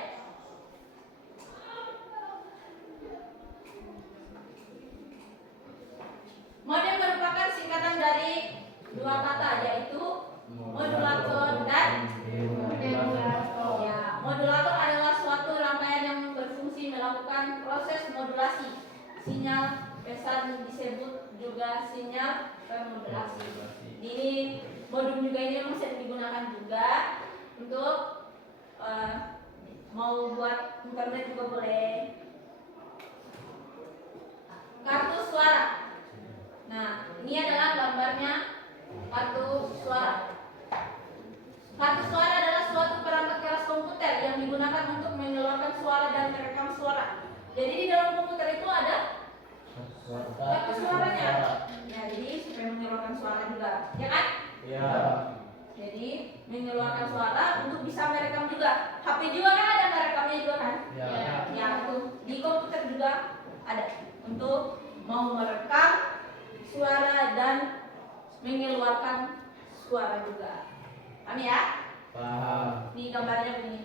Modem merupakan singkatan dari dua kata, yaitu modulator dan Modulator. ya. Modulator adalah suatu rangkaian yang berfungsi melakukan proses modulasi sinyal pesan, disebut juga sinyal permodulasi. Ini modem juga ini masih digunakan juga untuk mau buat internet juga boleh. Kartu suara. Nah, ini adalah gambarnya kartu suara. Kartu suara adalah suatu perangkat keras komputer yang digunakan untuk mengeluarkan suara dan merekam suara. Jadi di dalam komputer itu ada kartu suaranya. Ya, jadi supaya mengeluarkan suara juga, ya kan? Ya. Jadi mengeluarkan suara untuk bisa merekam juga. HP juga kan ada merekamnya juga kan? Ya. Ya itu di komputer juga ada untuk mau merekam suara dan mengeluarkan suara juga. Paham ya? Paham. Ini gambarnya begini.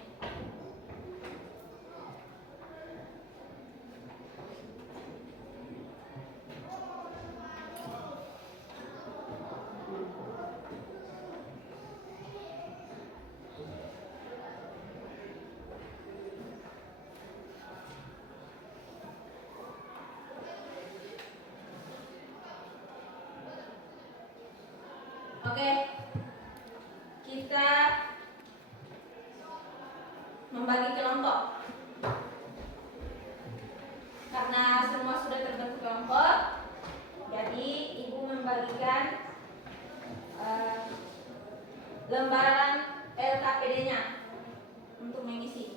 Oke, kita membagi kelompok. Karena semua sudah terbentuk kelompok, jadi ibu membagikan lembaran LKPD-nya untuk mengisi.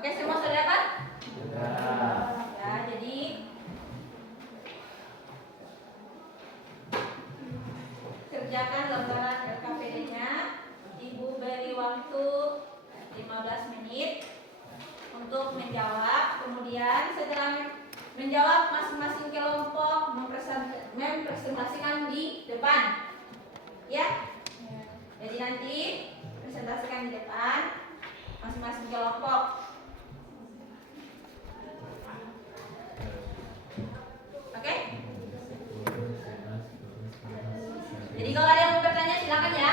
Oke, semua sudah dapat? Ya, jadi kerjakan lembaran LKPD-nya. Ibu beri waktu 15 menit untuk menjawab. Kemudian setelah menjawab, masing-masing kelompok mempresentasikan di depan. Ya? Jadi nanti presentasikan di depan masing-masing kelompok. Oke? Jadi kalau ada yang mau bertanya silakan ya.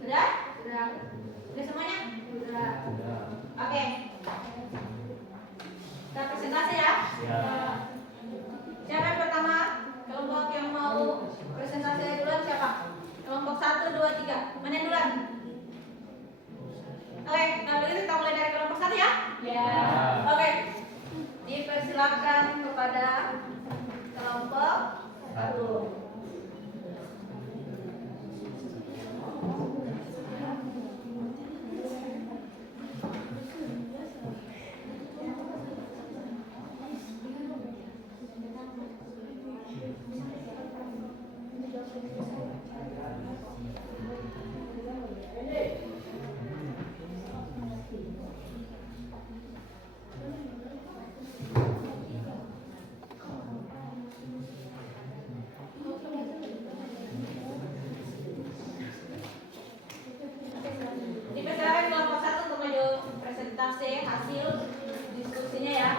Sudah? Sudah semuanya? Sudah. Oke. Kita presentasi ya. Siapa yang pertama? Kelompok yang mau presentasi duluan siapa? Kelompok 1, 2, 3. Mana yang duluan? Oke, kalau begitu kita mulai dari kelompok 1 ya? Ya. Oke. Dipersilakan kepada kelompok 1. Dipersilakan kelompok 1 untuk maju presentasi hasil diskusinya ya.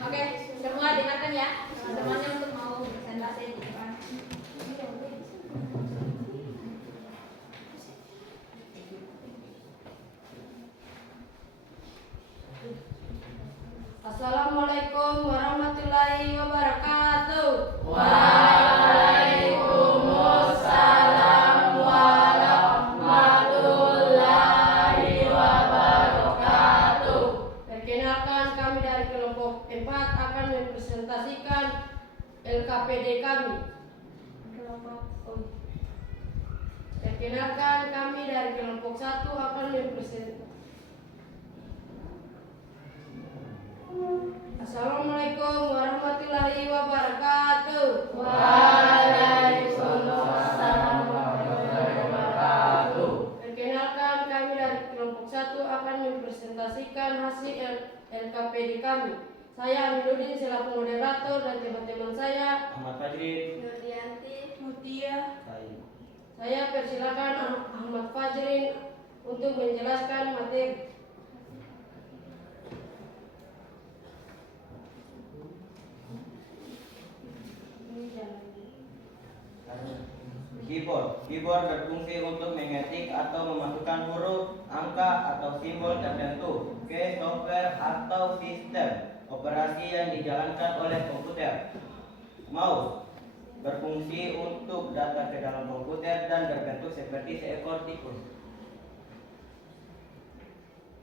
Oke, semua dengarkan ya. Semuanya untuk mau presentasi di depan. Assalamualaikum warahmatullahi wabarakatuh. Waalaikumsalam warahmatullahi wabarakatuh. Perkenalkan, kami dari kelompok 4 akan mempresentasikan LKPD kami. Perkenalkan, kami dari kelompok 1 akan mempresentasikan. Assalamualaikum warahmatullahi wabarakatuh. Waalaikumsalam warahmatullahi wabarakatuh. Perkenalkan, kami dari kelompok 1 akan mempresentasikan hasil LKPD kami. Saya Aminuddin selaku moderator dan teman-teman saya Ahmad Fajrin. Nurdianti, Mutia. Saya persilakan Ahmad Fajrin untuk menjelaskan materi. keyboard. Keyboard berfungsi untuk mengetik atau memasukkan huruf, angka, atau simbol tertentu ke software atau sistem operasi yang dijalankan oleh komputer. Mouse berfungsi untuk data ke dalam komputer dan berbentuk seperti seekor tikus.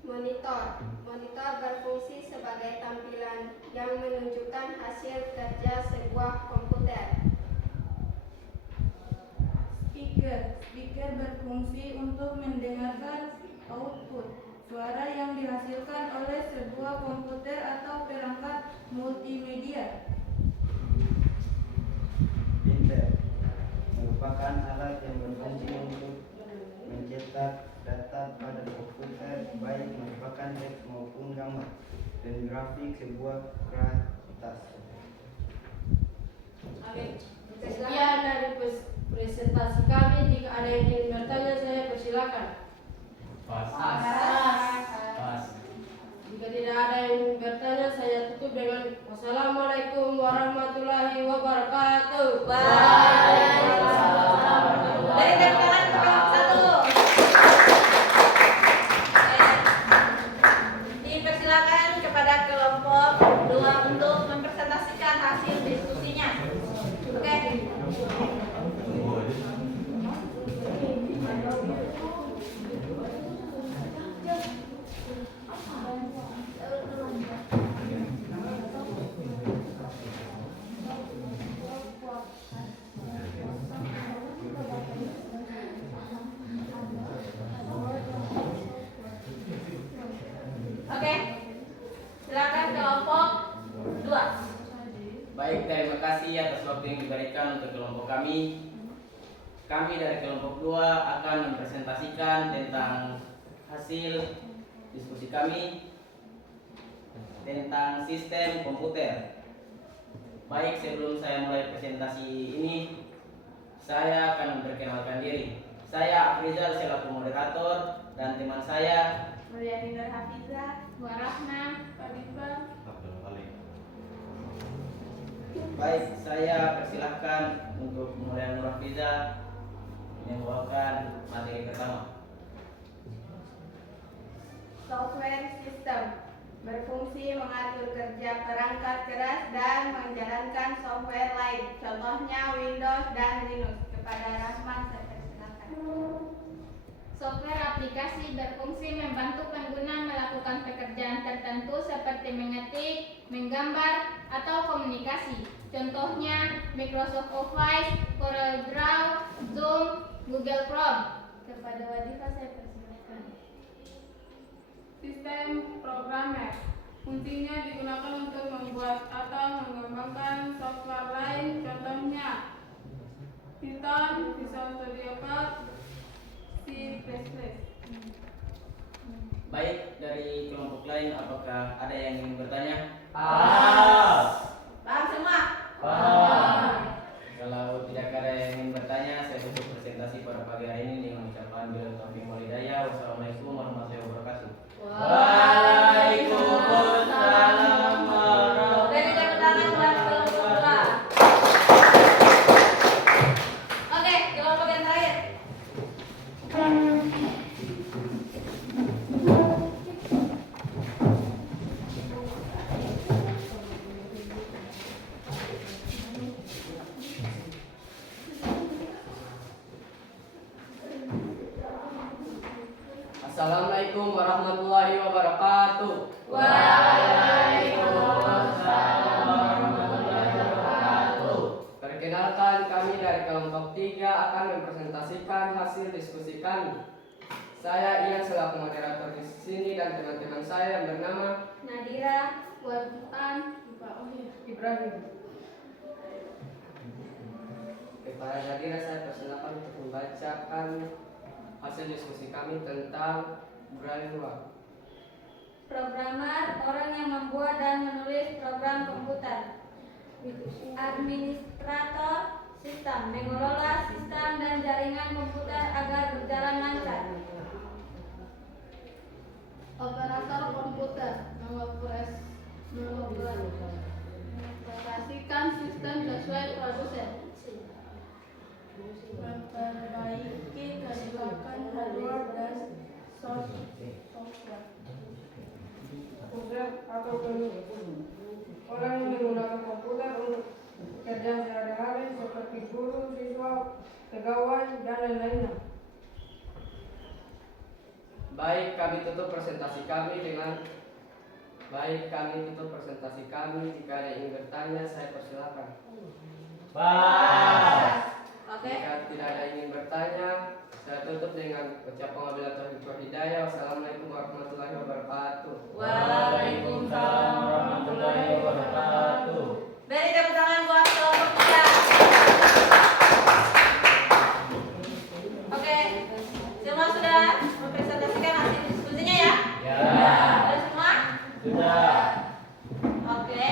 Monitor. Monitor berfungsi sebagai tampilan yang menunjukkan hasil kerja sebuah komputer. Speaker. Speaker berfungsi untuk mendengarkan output suara yang dihasilkan oleh sebuah komputer atau perangkat multimedia. Printer merupakan alat yang berfungsi untuk mencetak data pada komputer, baik merupakan teks maupun gambar dan grafik sebuah kertas. Sekian dari presentasi kami. Jika ada yang ingin bertanya, saya persilakan. Pas. Jika tidak ada yang ingin bertanya, saya tutup dengan wassalamualaikum warahmatullahi wabarakatuh. Dari tepuk tangan ke kelompok 1. Dipersilakan kepada kelompok 2 untuk mempresentasikan hasil diskusinya. Oke. Oke. Silakan kelompok 2. Baik, terima kasih atas waktu yang diberikan untuk kelompok kami. Kami dari kelompok 2 akan mempresentasikan tentang hasil diskusi kami tentang sistem komputer. Baik, sebelum saya mulai presentasi ini, saya akan memperkenalkan diri. Saya Afrizal selaku moderator dan teman saya Mulyani Nur Hafizah, Warahna, Fadifah. Baik, saya persilahkan untuk Mulyani Nur Hafizah membawakan materi pertama. Software system berfungsi mengatur kerja perangkat keras dan menjalankan software lain, contohnya Windows dan Linux. Kepada Rahman, saya persilakan. Software aplikasi berfungsi membantu pengguna melakukan pekerjaan tertentu seperti mengetik, menggambar, atau komunikasi. Contohnya Microsoft Office, CorelDRAW, Zoom, Google Chrome. Kepada Wadifah, saya persilakan. Sistem programmer. Fungsinya digunakan untuk membuat atau mengembangkan software lain, contohnya Python, Visual Studio Code, C++. Baik, dari kelompok lain apakah ada yang ingin bertanya? Paham semua? Kalau tidak ada yang ingin bertanya, saya tutup presentasi pada pagi hari ini dengan ucapan billahi taufiq wal hidayah. Wassalamualaikum warahmatullahi wabarakatuh. Waalaikumsalam warahmatullahi Dari tepuk tangan buat kelompok 2. Oke, kelompok yang terakhir. Assalamualaikum warahmatullahi wabarakatuh. Perkenalkan, kami dari kelompok 3 akan mempresentasikan hasil diskusi kami. Saya Ian selaku moderator di sini dan teman-teman saya yang bernama Nadira, Wabuan, Ibrahim. Kepada Nadira saya persilakan untuk membacakan hasil diskusi kami tentang Braille ruang. programmer, orang yang membuat dan menulis program komputer. Administrator sistem, mengelola sistem dan jaringan komputer agar berjalan lancar. Operator komputer mengoperasikan sistem sesuai produsen. memperbaiki kerusakan hardware dan software. Komputer atau orang yang menggunakan komputer untuk pekerjaan sehari-hari seperti guru, siswa, pegawai, dan lain-lainnya. Baik, kami tutup presentasi kami. Jika ada yang ingin bertanya, saya persilakan. Oke. Jika tidak ada yang ingin bertanya, saya tutup dengan ucapan wabillahi taufiq wal hidayah. Wassalamualaikum warahmatullahi wabarakatuh. Waalaikumsalam warahmatullahi wabarakatuh. Beri tepuk tangan buat kelompok kita. Oke, semua sudah mempresentasikan hasil diskusinya ya? Ya. Sudah semua? Sudah. Oke.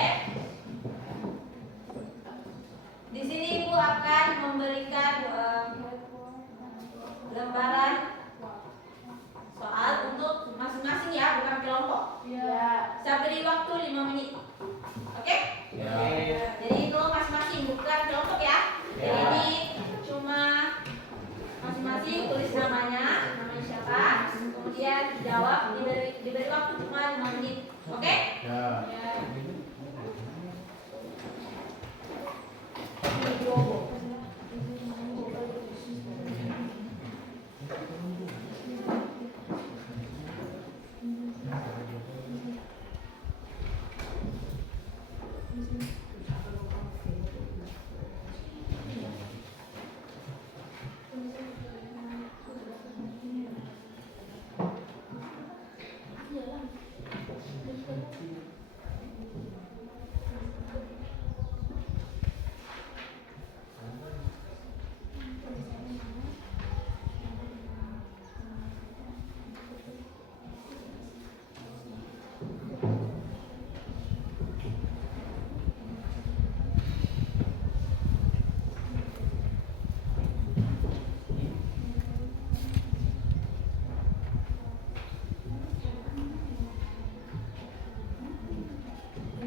Di sini Ibu akan memberikan lembaran soal untuk masing-masing ya, bukan kelompok. Ya. Saya beri waktu 5 menit. Oke? Ya. Jadi itu masing-masing, bukan kelompok ya. Jadi Ya. ini cuma masing-masing tulis namanya siapa, kemudian jawab, diberi waktu cuma 5 menit. Oke? Ya.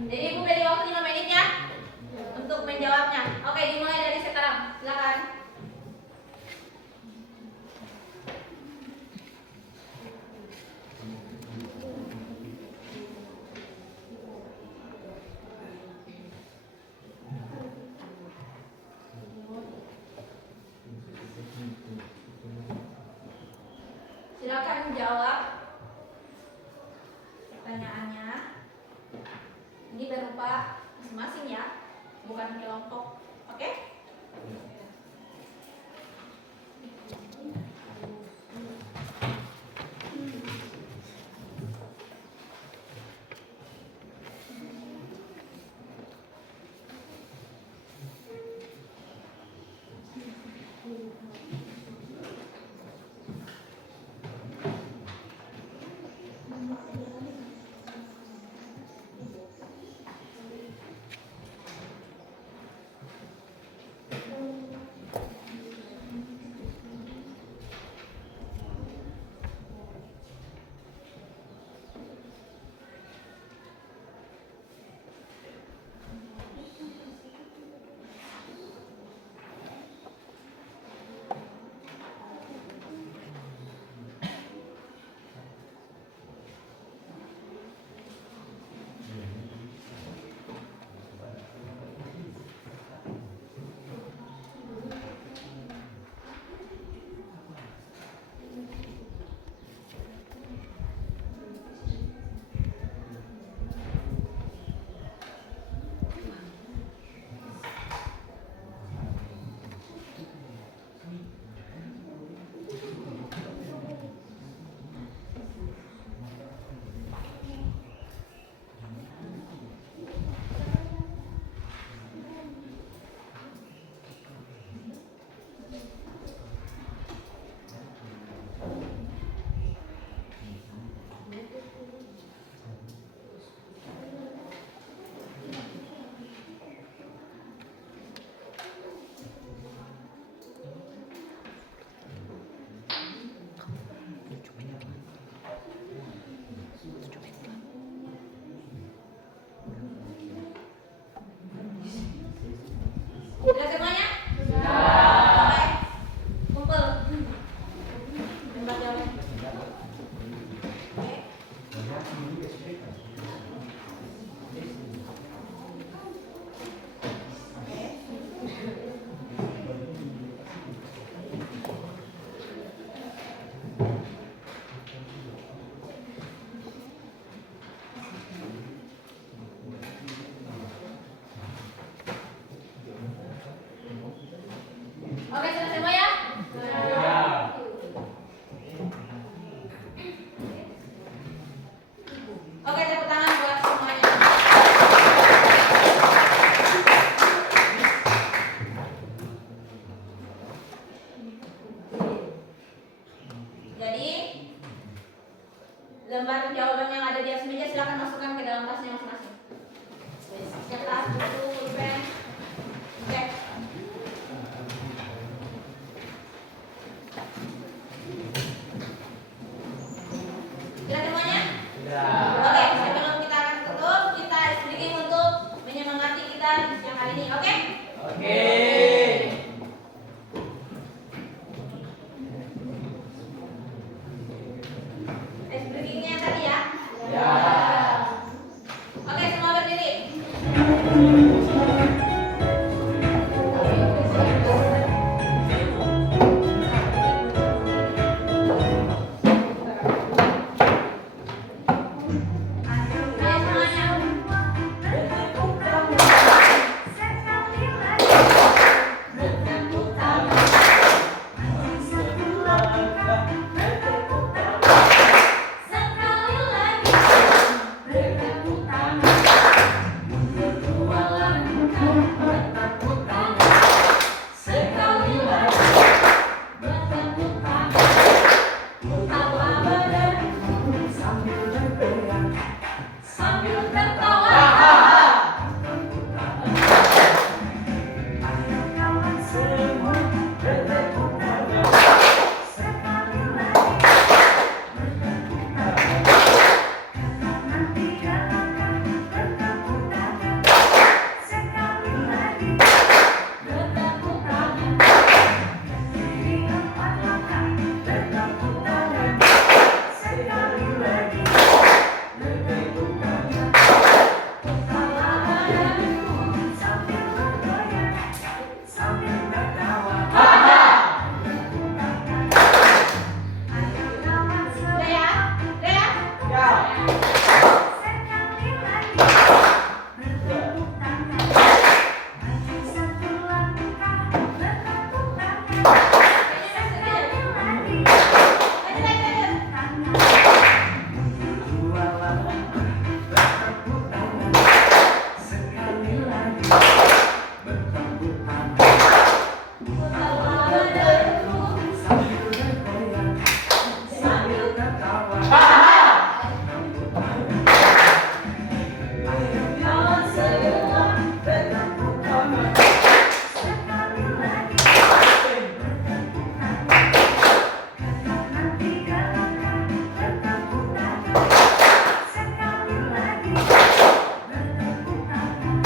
Jadi Ibu beri waktu 5 menit ya untuk menjawabnya. Oke, dimulai dari sekarang. Silakan. Silakan jawab pertanyaannya. Ini berupa masing-masing ya, bukan kelompok. Oke? Sudah semuanya? Sudah. Oke. hari ini, oke? Oke. Ice breaking-nya tadi ya. Ya. Oke, semua berdiri. Ayo semuanya. Sekali lagi. Bertepuk tangan. Berdua langkah. Bertepuk tangan. Sekali lagi. Bertepuk tangan. Putarlah badan sambil berteriak, sambil tertawa. Ayo kawan semua bertepuk tangan. Sekali lagi. Bertepuk tangan. Kanan tiga langkah. Bertepuk tangan. Sekali lagi. Bertepuk tangan. Kiri empat langkah. Bertepuk tangan. Sekali lagi. Bertepuk tangan. Putarlah badanmu sambil bergoyang, sambil tertawa. Bertepuk tangan. Ayo kawan semua. Ya. Sekali lagi. Bertepuk tangan. Maju satu langkah. Bertepuk tangan. Sekali lagi. Bertepuk tangan. Dua langkah. Bertepuk tangan. Sekali lagi. Bertepuk tangan. Putarlah badanmu sambil bergoyang, sambil tertawa. Ayo kawan semua bertepuk tangan. Sekali lagi. Bertepuk tangan. Kanan tiga langkah. Bertepuk tangan. Sekali lagi. Bertepuk tangan.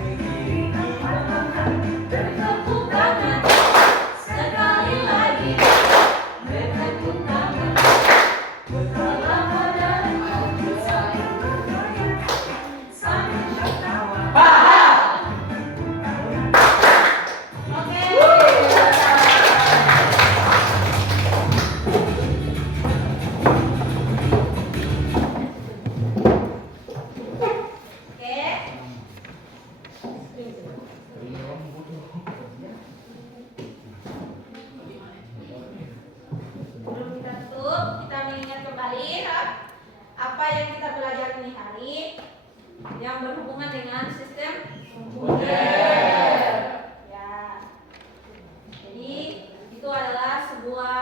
Kiri empat langkah. Bertepuk tangan. Sekali lagi. Bertepuk tangan. Putarlah badanmu sambil bergoyang, sambil tertawa. Oke. Oke. Sebelum kita tutup, kita mengingat kembali apa yang kita pelajari ini hari yang berhubungan dengan sistem komputer. Ya. Jadi itu adalah sebuah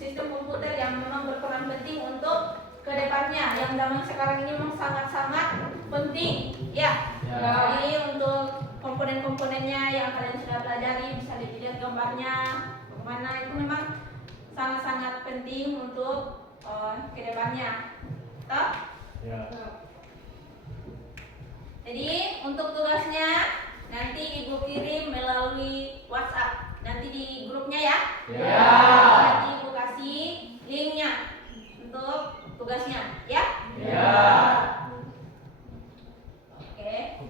sistem komputer yang memang berperan penting untuk kedepannya. Yang zaman sekarang ini memang sangat-sangat penting. Ya. Jadi untuk komponen-komponennya yang kalian sudah pelajari bisa dilihat gambarnya. Bagaimana itu memang sangat-sangat penting untuk kedepannya. Toh? Ya. Jadi untuk tugasnya nanti ibu kirim melalui WhatsApp. Nanti di grupnya ya. Ya. Nanti ibu kasih linknya untuk tugasnya, ya. Ya. Oke.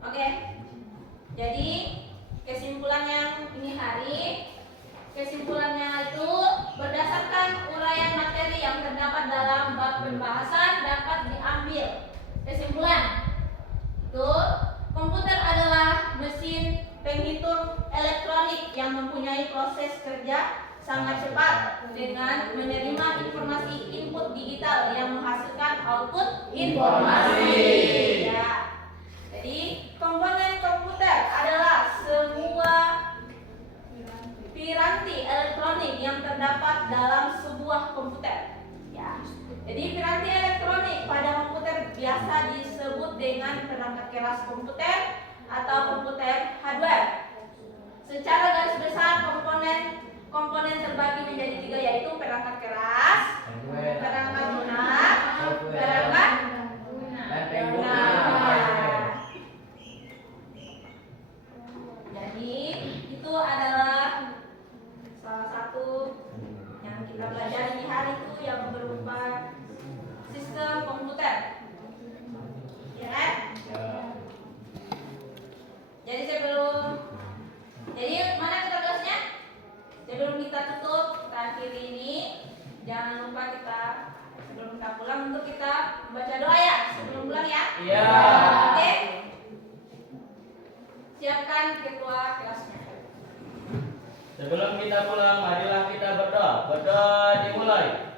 Oke. Jadi kesimpulan yang ini hari, kesimpulannya itu berdasarkan uraian materi yang terdapat dalam bab pembahasan dapat diambil kesimpulan. Itu komputer adalah mesin penghitung elektronik yang mempunyai proses kerja sangat cepat dengan menerima informasi input digital yang menghasilkan output informasi. Ya. Jadi komponen komputer adalah semua piranti elektronik yang terdapat dalam sebuah komputer. Ya. Jadi piranti elektronik pada komputer biasa disebut dengan perangkat keras komputer atau komputer hardware. Secara garis besar komponen terbagi menjadi 3, yaitu perangkat keras, perangkat lunak, perangkat dan pengguna. Jadi itu adalah salah satu yang kita pelajari di hari itu yang berupa sistem komputer. Ya kan? Jadi mana tugasnya? Sebelum kita tutup, kita akhiri ini, jangan lupa kita sebelum kita pulang untuk kita membaca doa ya sebelum pulang ya. Iya. Oke. Siapkan ketua kelasnya. Sebelum kita pulang, marilah kita berdoa. Berdoa dimulai.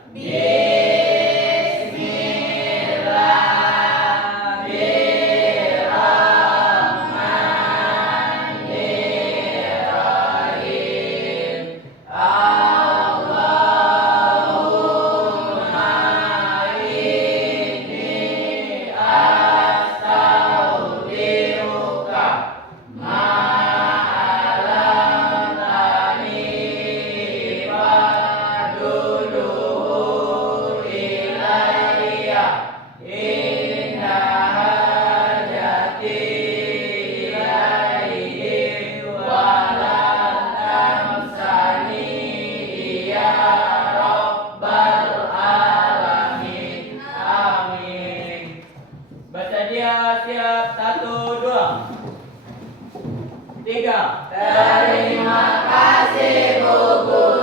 Baca dia siap 1, 2, 3. Terima kasih Bu Guru.